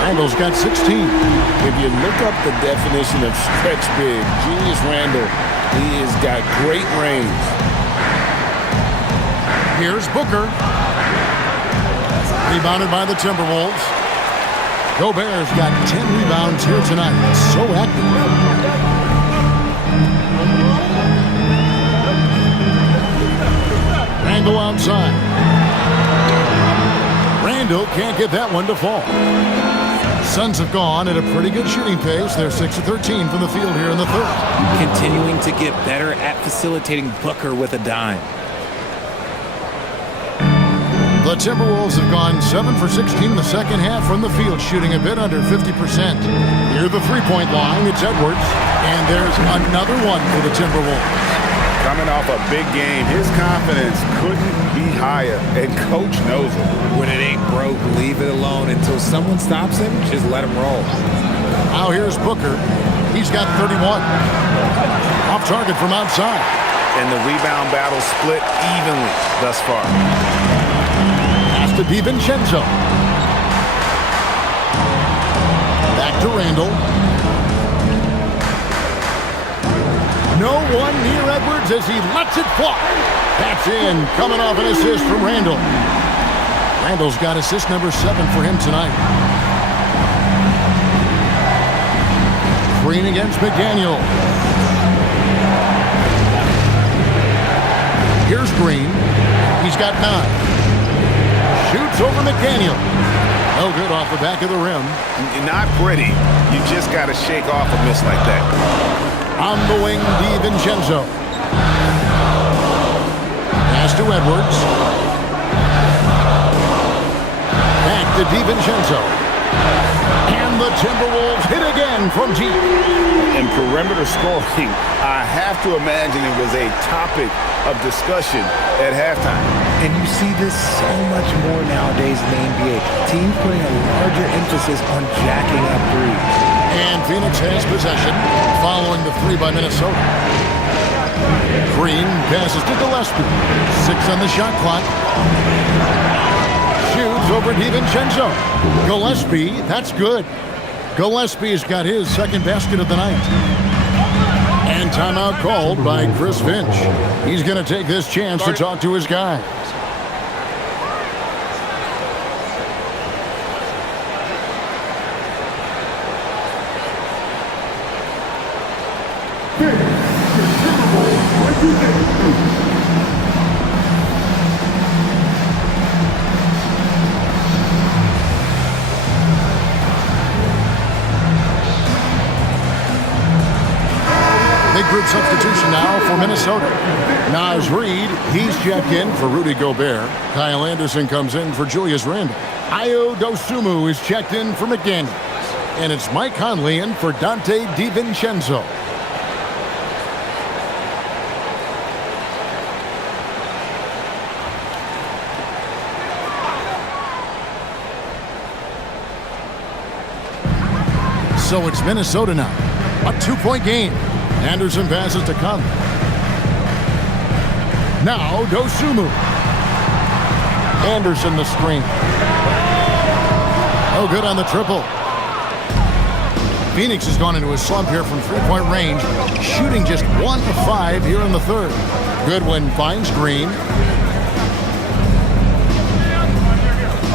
Randall's got 16. If you look up the definition of stretch big, Julius Randle, he has got great range. Here's Booker. Rebounded by the Timberwolves. Gobert's got 10 rebounds here tonight. So active. Randle outside. Randle can't get that one to fall. Suns have gone at a pretty good shooting pace. They're 6 of 13 from the field here in the third. Continuing to get better at facilitating Booker with a dime. The Timberwolves have gone 7 for 16 in the second half from the field, shooting a bit under 50%. Near the three-point line, it's Edwards. And there's another one for the Timberwolves. Coming off a big game, his confidence couldn't be higher, and Coach knows it. When it ain't broke, leave it alone. Until someone stops him, just let him roll. Now here's Booker. He's got 31. Off target from outside. And the rebound battle split evenly thus far. To DiVincenzo. Back to Randle. No one near Edwards as he lets it fly. That's in, coming off an assist from Randle. Randle's got assist number 7 for him tonight. Green against McDaniel. Here's Green. He's got 9. Shoots over McDaniel. No good off the back of the rim. Not pretty. You just got to shake off a miss like that. On the wing, DiVincenzo. Pass to Edwards. Back to DiVincenzo. And the Timberwolves hit again from deep. And perimeter scoring, I have to imagine it was a topic of discussion at halftime. And you see this so much more nowadays in the NBA. Teams putting a larger emphasis on jacking up threes. And Phoenix has possession following the 3 by Minnesota. Green passes to Gillespie. 6 on the shot clock. Shoots over DiVincenzo. Gillespie, that's good. Gillespie's got his second basket of the night. And timeout called by Chris Finch. He's going to take this chance to talk to his guys. Big group substitution now for Minnesota. Naz Reid, he's checked in for Rudy Gobert. Kyle Anderson comes in for Julius Randle. Ayo Dosunmu is checked in for McDaniel. And it's Mike Conley in for Dante DiVincenzo. So it's Minnesota now. A 2-point game. Anderson passes to Conley. Now Dosunmu. Anderson the screen. Oh, good on the triple. Phoenix has gone into a slump here from 3-point range, shooting just 1 of 5 here in the third. Goodwin finds Green.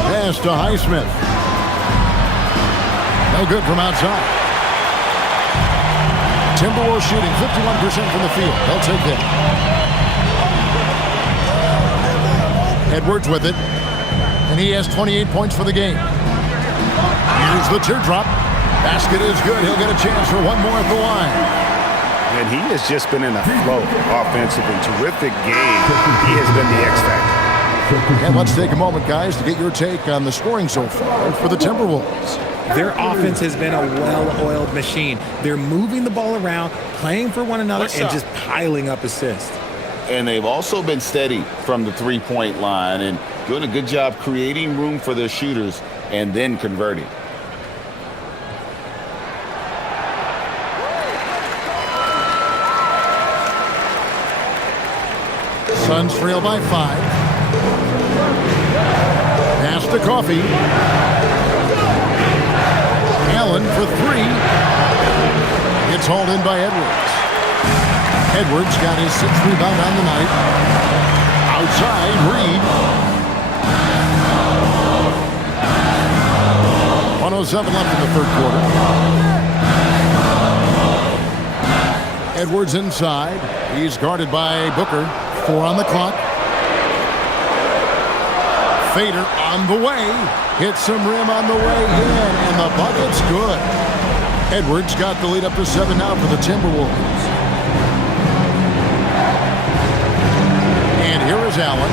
Pass to Highsmith. No good from outside. Timberwolves shooting 51% from the field. They'll take that. Edwards with it. And he has 28 points for the game. Here's the teardrop. Basket is good. He'll get a chance for one more at the line. And he has just been in a flow offensively. Terrific game. He has been the X factor. And let's take a moment, guys, to get your take on the scoring so far for the Timberwolves. Their offense has been a well-oiled machine. They're moving the ball around, playing for one another, and just piling up assists. And they've also been steady from the three-point line and doing a good job creating room for their shooters and then converting. Suns trail by 5. Pass to Coffee. It's hauled in by Edwards. Edwards got his 6th rebound on the night. Outside, Reed. 1:07 left in the third quarter. Edwards inside. He's guarded by Booker. 4 on the clock. Fader on the way. Hits some rim on the way in, and the bucket's good. Edwards got the lead up to 7 now for the Timberwolves. And here is Allen.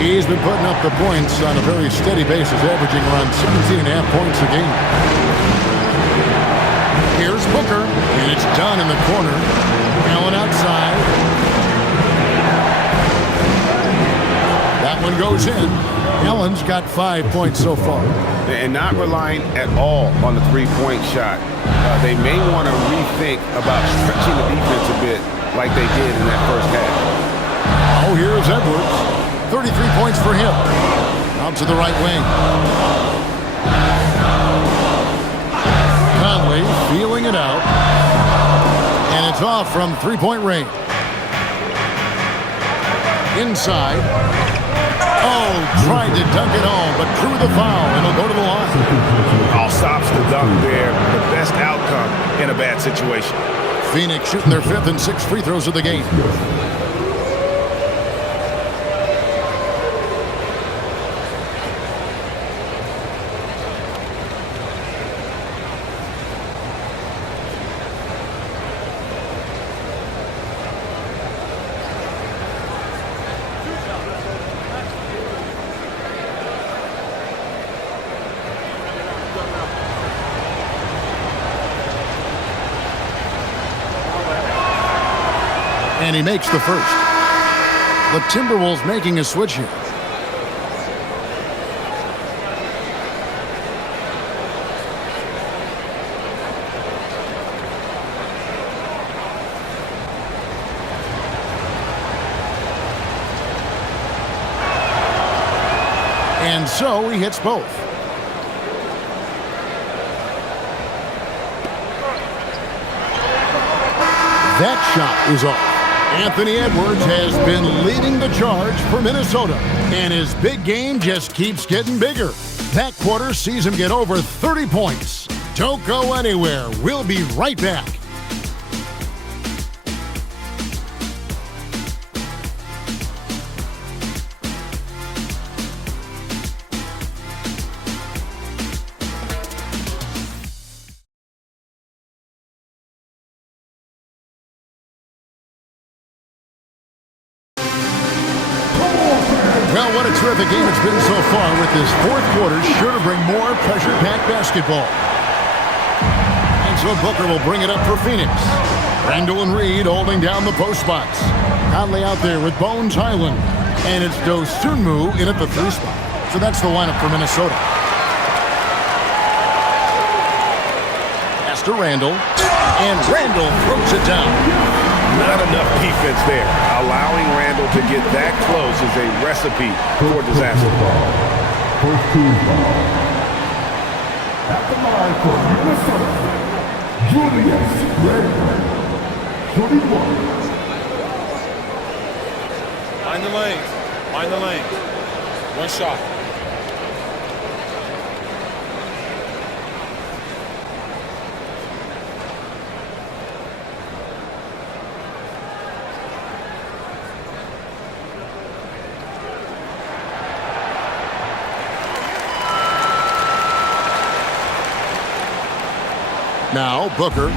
He's been putting up the points on a very steady basis, averaging around 17.5 points a game. Here's Booker, and it's done in the corner. Allen outside. That one goes in. Allen's got 5 points so far. And not relying at all on the three-point shot. They may want to rethink about stretching the defense a bit like they did in that first half. Oh, here's Edwards. 33 points for him. Out to the right wing. Conley feeling it out. And it's off from three-point range. Inside. Oh, tried to dunk it home, but drew the foul, and it'll go to the line. All stops the dunk there. The best outcome in a bad situation. Phoenix shooting their 5th and 6th free throws of the game. And he makes the first. The Timberwolves making a switch here. And so he hits both. That shot is off. Anthony Edwards has been leading the charge for Minnesota, and his big game just keeps getting bigger. That quarter sees him get over 30 points. Don't go anywhere. We'll be right back. Well, what a terrific game it's been so far, with this fourth quarter sure to bring more pressure-packed basketball. And so Booker will bring it up for Phoenix. Randall and Reed holding down the post spots. Conley out there with Bones Highland. And it's Dosunmu in at the 3 spot. So that's the lineup for Minnesota. Pass to Randall. And Randall throws it down. Not enough defense there. Allowing Randall to get that close is a recipe for disaster. First team ball. At the line for Minnesota, Julius Randle. 31. Mind the lanes. Mind the lanes. One shot. Now, Booker.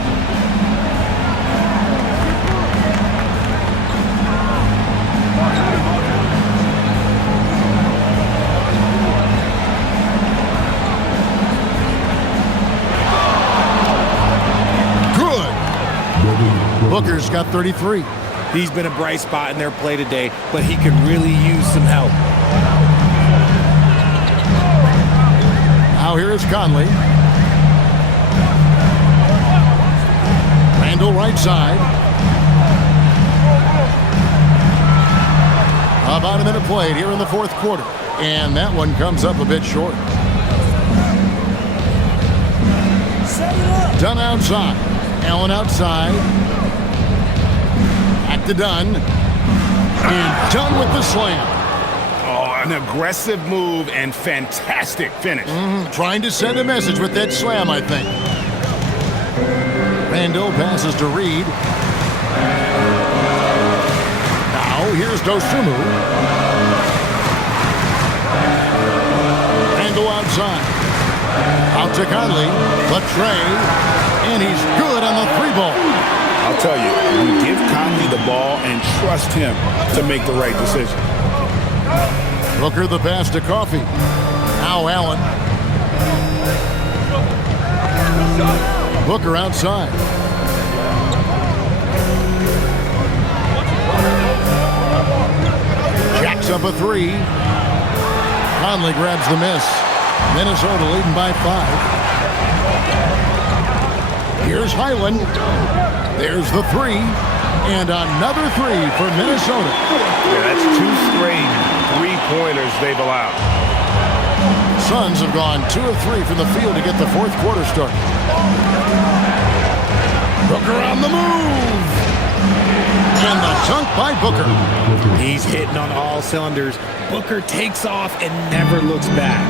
Good. Booker's got 33. He's been a bright spot in their play today, but he could really use some help. Now here is Conley. Randall right side. About a minute played here in the fourth quarter. And that one comes up a bit short. Done outside. Allen outside. Back to Dunn. And Dunn with the slam. Oh, an aggressive move and fantastic finish. Trying to send a message with that slam, I think. Randall passes to Reed. Now here's Dosunmu. Randall outside. Out to Conley. Latre. And he's good on the 3-ball. I'll tell you, you give Conley the ball and trust him to make the right decision. Booker the pass to Coffee. Now Allen. Booker outside. Jacks up a 3. Conley grabs the miss. Minnesota leading by 5. Here's Highland. There's the 3. And another 3 for Minnesota. Yeah, that's 2 straight three-pointers they've allowed. Suns have gone 2 of 3 from the field to get the fourth quarter started. Booker on the move. And the dunk by Booker. He's hitting on all cylinders. Booker takes off and never looks back.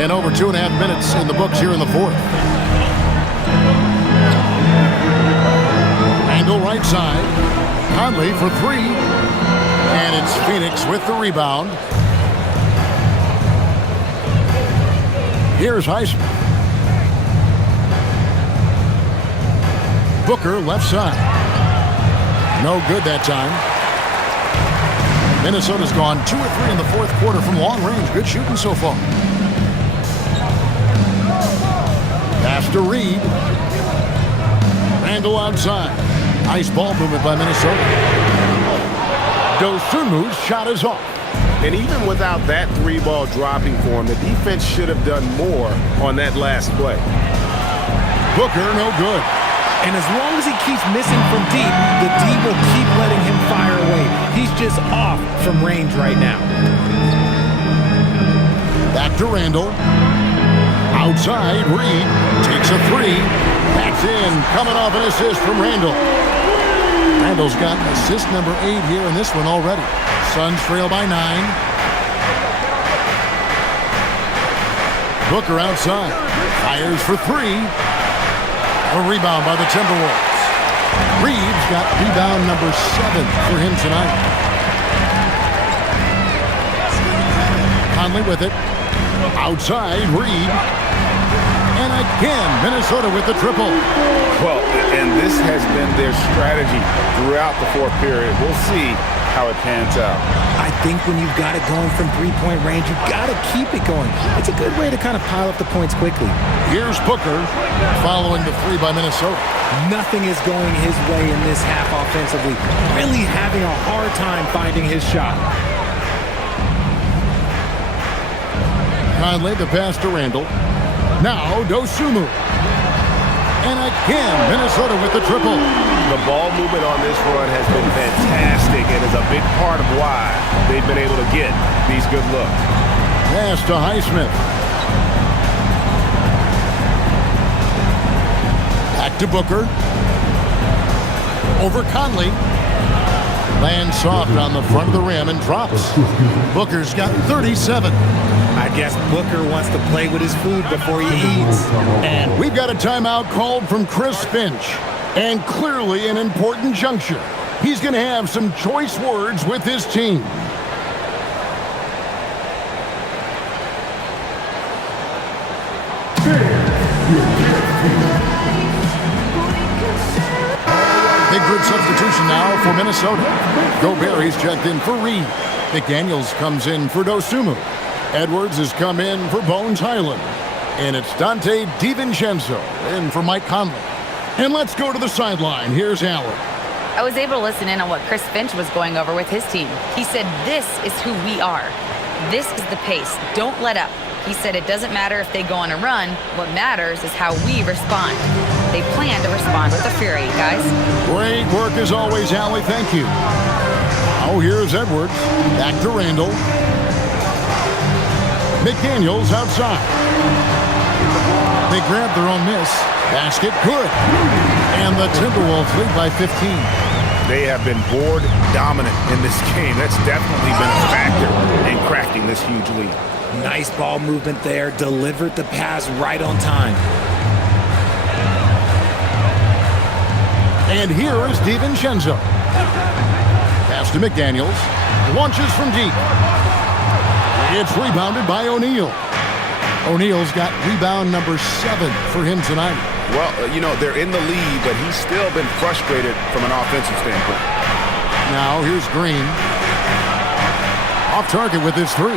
And over 2.5 minutes in the books here in the fourth. Angle right side. Conley for 3. And it's Phoenix with the rebound. Here's Highsmith. Booker left side. No good that time. Minnesota's gone 2 of 3 in the fourth quarter from long range. Good shooting so far. Pass to Reed. Randall outside. Nice ball movement by Minnesota. Dosunmu's shot is off. And even without that 3-ball dropping for him, the defense should have done more on that last play. Booker, no good. And as long as he keeps missing from deep, the D will keep letting him fire away. He's just off from range right now. Back to Randall. Outside, Reed takes a 3. Backs in, coming off an assist from Randall. Randall's got assist number 8 here in this one already. Suns trail by 9. Booker outside. Fires for 3. A rebound by the Timberwolves. Reeves got rebound number 7 for him tonight. Conley with it. Outside, Reed. And again, Minnesota with the triple. Well, and this has been their strategy throughout the fourth period. We'll see how it pans out. I think when you've got it going from 3-point range, you've got to keep it going. It's a good way to kind of pile up the points quickly. Here's Booker following the 3 by Minnesota. Nothing is going his way in this half offensively. Really having a hard time finding his shot. Conley, the pass to Randall. Now Dosunmu. And again, Minnesota with the triple. The ball movement on this run has been fantastic and is a big part of why they've been able to get these good looks. Pass to Highsmith. Back to Booker. Over Conley. Lands soft on the front of the rim and drops. Booker's got 37. I guess Booker wants to play with his food before he eats. And we've got a timeout called from Chris Finch. And clearly an important juncture. He's going to have some choice words with his team. Big group substitution now for Minnesota. Gobert, he's checked in for Reed. McDaniels comes in for Dosunmu. Edwards has come in for Bones Highland. And it's Dante DiVincenzo in for Mike Conley. And let's go to the sideline. Here's Allen. I was able to listen in on what Chris Finch was going over with his team. He said, this is who we are. This is the pace. Don't let up. He said it doesn't matter if they go on a run. What matters is how we respond. They plan to respond with a fury, guys. Great work as always, Allie. Thank you. Now here's Edwards. Back to Randall. McDaniels outside. They grab their own miss. Basket good. And the Timberwolves lead by 15. They have been board dominant in this game. That's definitely been a factor in cracking this huge lead. Nice ball movement there. Delivered the pass right on time. And here is DiVincenzo. Pass to McDaniels. Launches from deep. It's rebounded by O'Neal. O'Neal's got rebound number 7 for him tonight. Well, they're in the lead, but he's still been frustrated from an offensive standpoint. Now here's Green. Off target with his 3.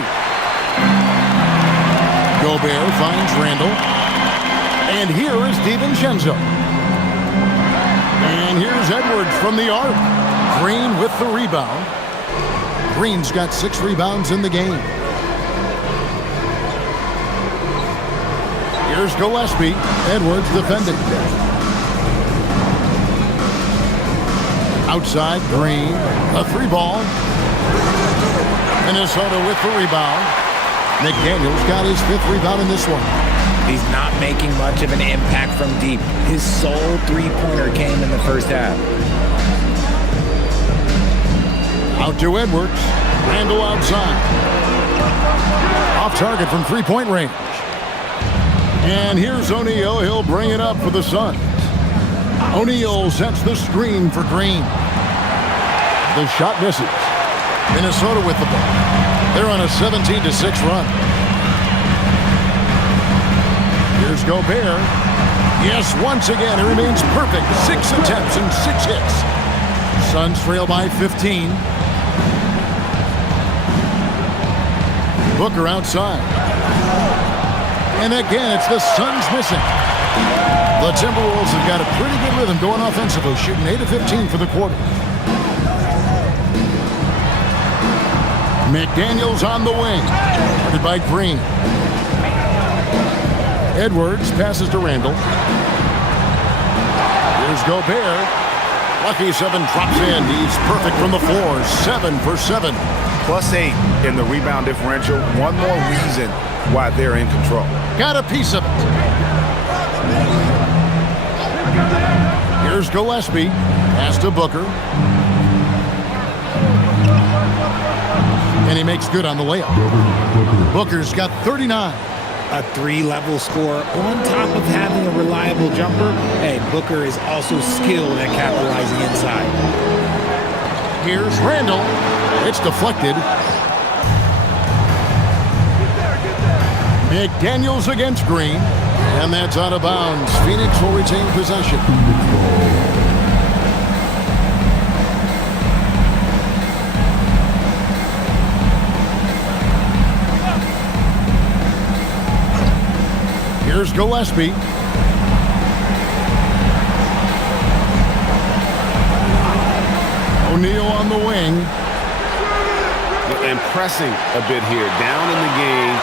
Gobert finds Randall. And here is DiVincenzo. And here's Edwards from the arc. Green with the rebound. Green's got 6 rebounds in the game. Here's Gillespie. Edwards defending. Outside, Green. A 3-ball. Minnesota with the rebound. McDaniels got his 5th rebound in this one. He's not making much of an impact from deep. His sole three-pointer came in the first half. Out to Edwards. Randall outside. Off target from 3-point range. And here's O'Neal. He'll bring it up for the Suns. O'Neal sets the screen for Green. The shot misses. Minnesota with the ball. They're on a 17-6 run. Here's Gobert. Yes, once again, he remains perfect. 6 attempts and 6 hits. Suns trail by 15. Booker outside. And again, it's the Suns missing. The Timberwolves have got a pretty good rhythm going offensively, shooting 8 of 15 for the quarter. McDaniels on the wing. Guarded by Green. Edwards passes to Randall. Here's Gobert. Lucky 7 drops in. He's perfect from the floor. 7 for 7. +8 in the rebound differential. One more reason why they're in control. Got a piece of it. Here's Gillespie. Pass to Booker. And he makes good on the layup. Booker's got 39. A 3-level score on top of having a reliable jumper. Hey, Booker is also skilled at capitalizing inside. Here's Randall. It's deflected. McDaniels against Green. And that's out of bounds. Phoenix will retain possession. Here's Gillespie. O'Neal on the wing. And pressing a bit here, down in the game,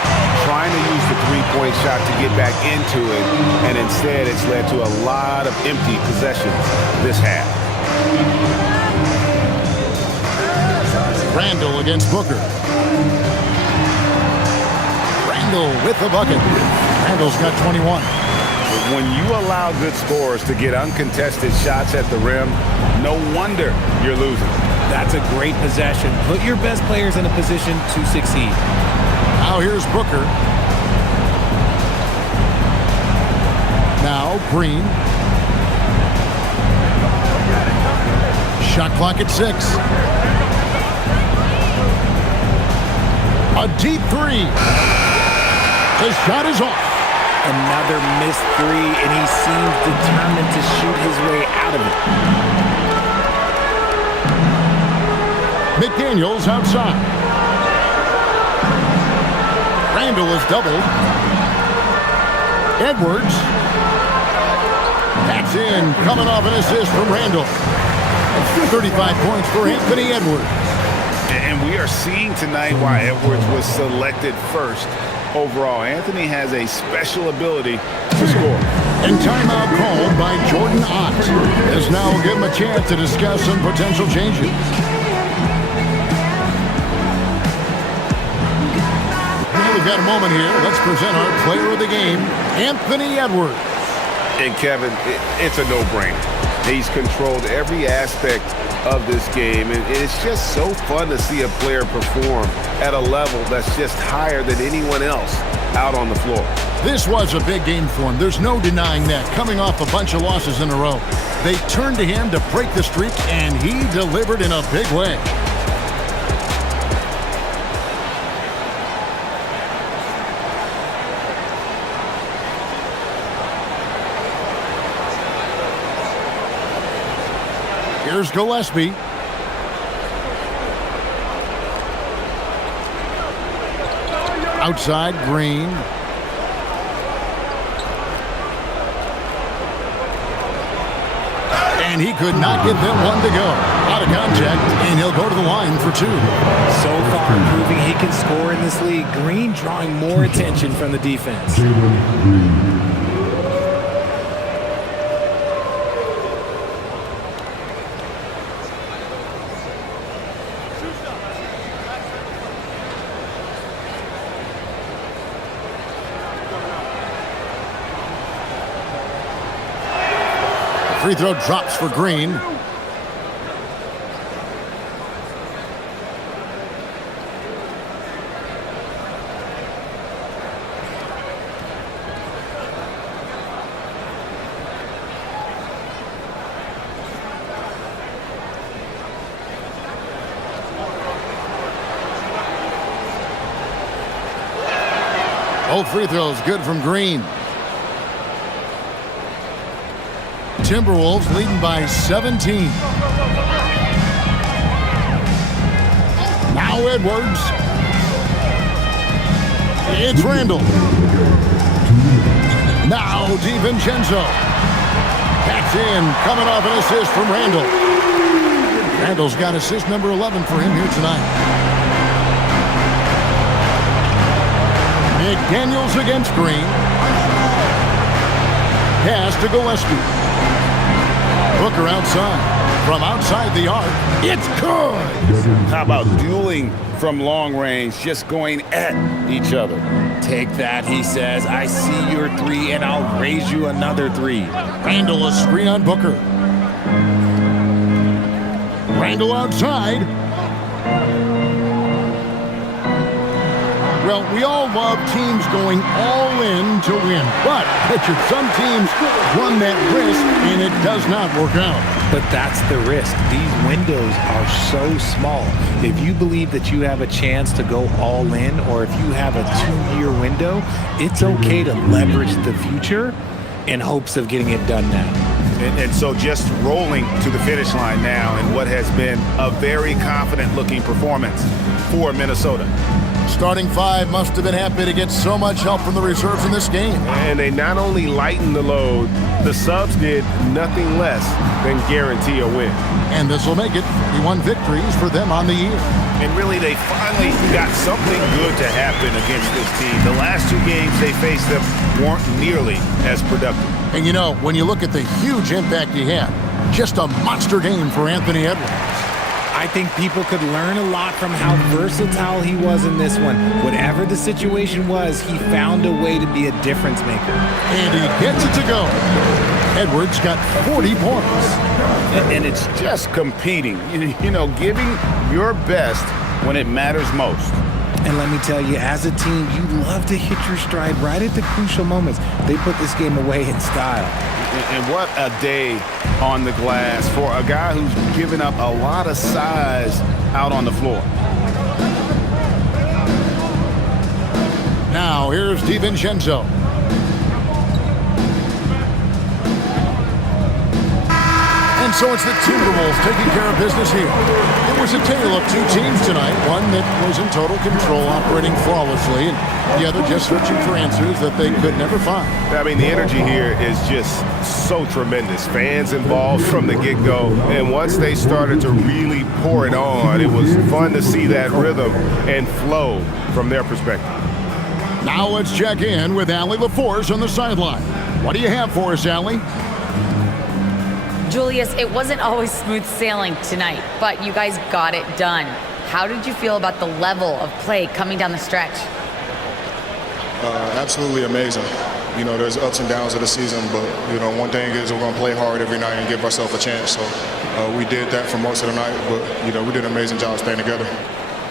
trying to use the 3-point shot to get back into it, and instead it's led to a lot of empty possessions this half. Randall against Booker. Randall with the bucket. Randall's got 21. When you allow good scorers to get uncontested shots at the rim, no wonder you're losing. That's a great possession. Put your best players in a position to succeed. Now here's Booker. Now Green. Shot clock at 6. A deep 3. The shot is off. Another missed 3, and he seems determined to shoot his way out of it. McDaniels outside. Randall is doubled. Edwards. That's in. Coming off an assist from Randall. 35 points for Anthony Edwards. And we are seeing tonight why Edwards was selected first overall. Anthony has a special ability to score. And timeout called by Jordan Ott. As now we'll give him a chance to discuss some potential changes. we've got a moment here. Let's present our player of the game, Anthony Edwards. And Kevin, it's a no-brainer. He's controlled every aspect of this game, and it's just so fun to see a player perform at a level that's just higher than anyone else out on the floor. This was a big game for him. There's no denying that. Coming off a bunch of losses in a row, they turned to him to break the streak, and he delivered in a big way. Here's Gillespie. Outside, Green. And he could not get them one to go. Out of contact, and he'll go to the line for two. So far, proving he can score in this league. Green drawing more attention from the defense. Free throw drops for Green. Both free throws good from Green. Timberwolves leading by 17. Now Edwards. It's Randall. Now DiVincenzo. That's in, coming off an assist from Randall. Randall's got assist number 11 for him here tonight. McDaniels against Green. Pass to Gillespie. Booker outside. From outside the arc, it's good. How about dueling from long range, just going at each other? Take that, he says. I see your three, and I'll raise you another three. Randall a screen on Booker. Randall outside. Well, we all love teams going all in to win. But, Richard, some teams run that risk, and it does not work out. But that's the risk. These windows are so small. If you believe that you have a chance to go all in, or if you have a 2-year window, it's okay to leverage the future in hopes of getting it done now. And so just rolling to the finish line now in what has been a very confident-looking performance for Minnesota. Starting five must have been happy to get so much help from the reserves in this game. And they not only lightened the load, the subs did nothing less than guarantee a win. And this will make it 31 victories for them on the year. And really, they finally got something good to happen against this team. The last two games they faced them weren't nearly as productive. And you know, when you look at the huge impact he had, just a monster game for Anthony Edwards. I think people could learn a lot from how versatile he was in this one. Whatever the situation was, he found a way to be a difference maker. And he gets it to go. Edwards got 40 points. And it's just competing, you know, giving your best when it matters most. And let me tell you, as a team, you love to hit your stride right at the crucial moments. They put this game away in style. And what a day on the glass for a guy who's given up a lot of size out on the floor. Now here's DiVincenzo. And so it's the Timberwolves taking care of business here. It was a tale of two teams tonight. One that was in total control, operating flawlessly, and the other just searching for answers that they could never find. I mean, the energy here is just so tremendous. Fans involved from the get-go. And once they started to really pour it on, it was fun to see that rhythm and flow from their perspective. Now let's check in with Allie LaForce on the sideline. What do you have for us, Allie? Julius, it wasn't always smooth sailing tonight, but you guys got it done. How did you feel about the level of play coming down the stretch? Absolutely amazing. You know, there's ups and downs of the season, but, you know, one thing is we're going to play hard every night and give ourselves a chance. So we did that for most of the night, but, you know, we did an amazing job staying together.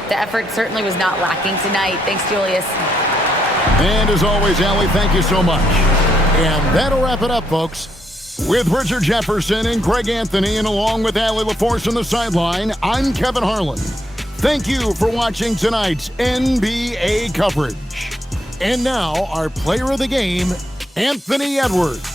The effort certainly was not lacking tonight. Thanks, Julius. And as always, Allie, thank you so much. And that'll wrap it up, folks. With Richard Jefferson and Greg Anthony, and along with Allie LaForce on the sideline, I'm Kevin Harlan. Thank you for watching tonight's NBA coverage. And now, our player of the game, Anthony Edwards.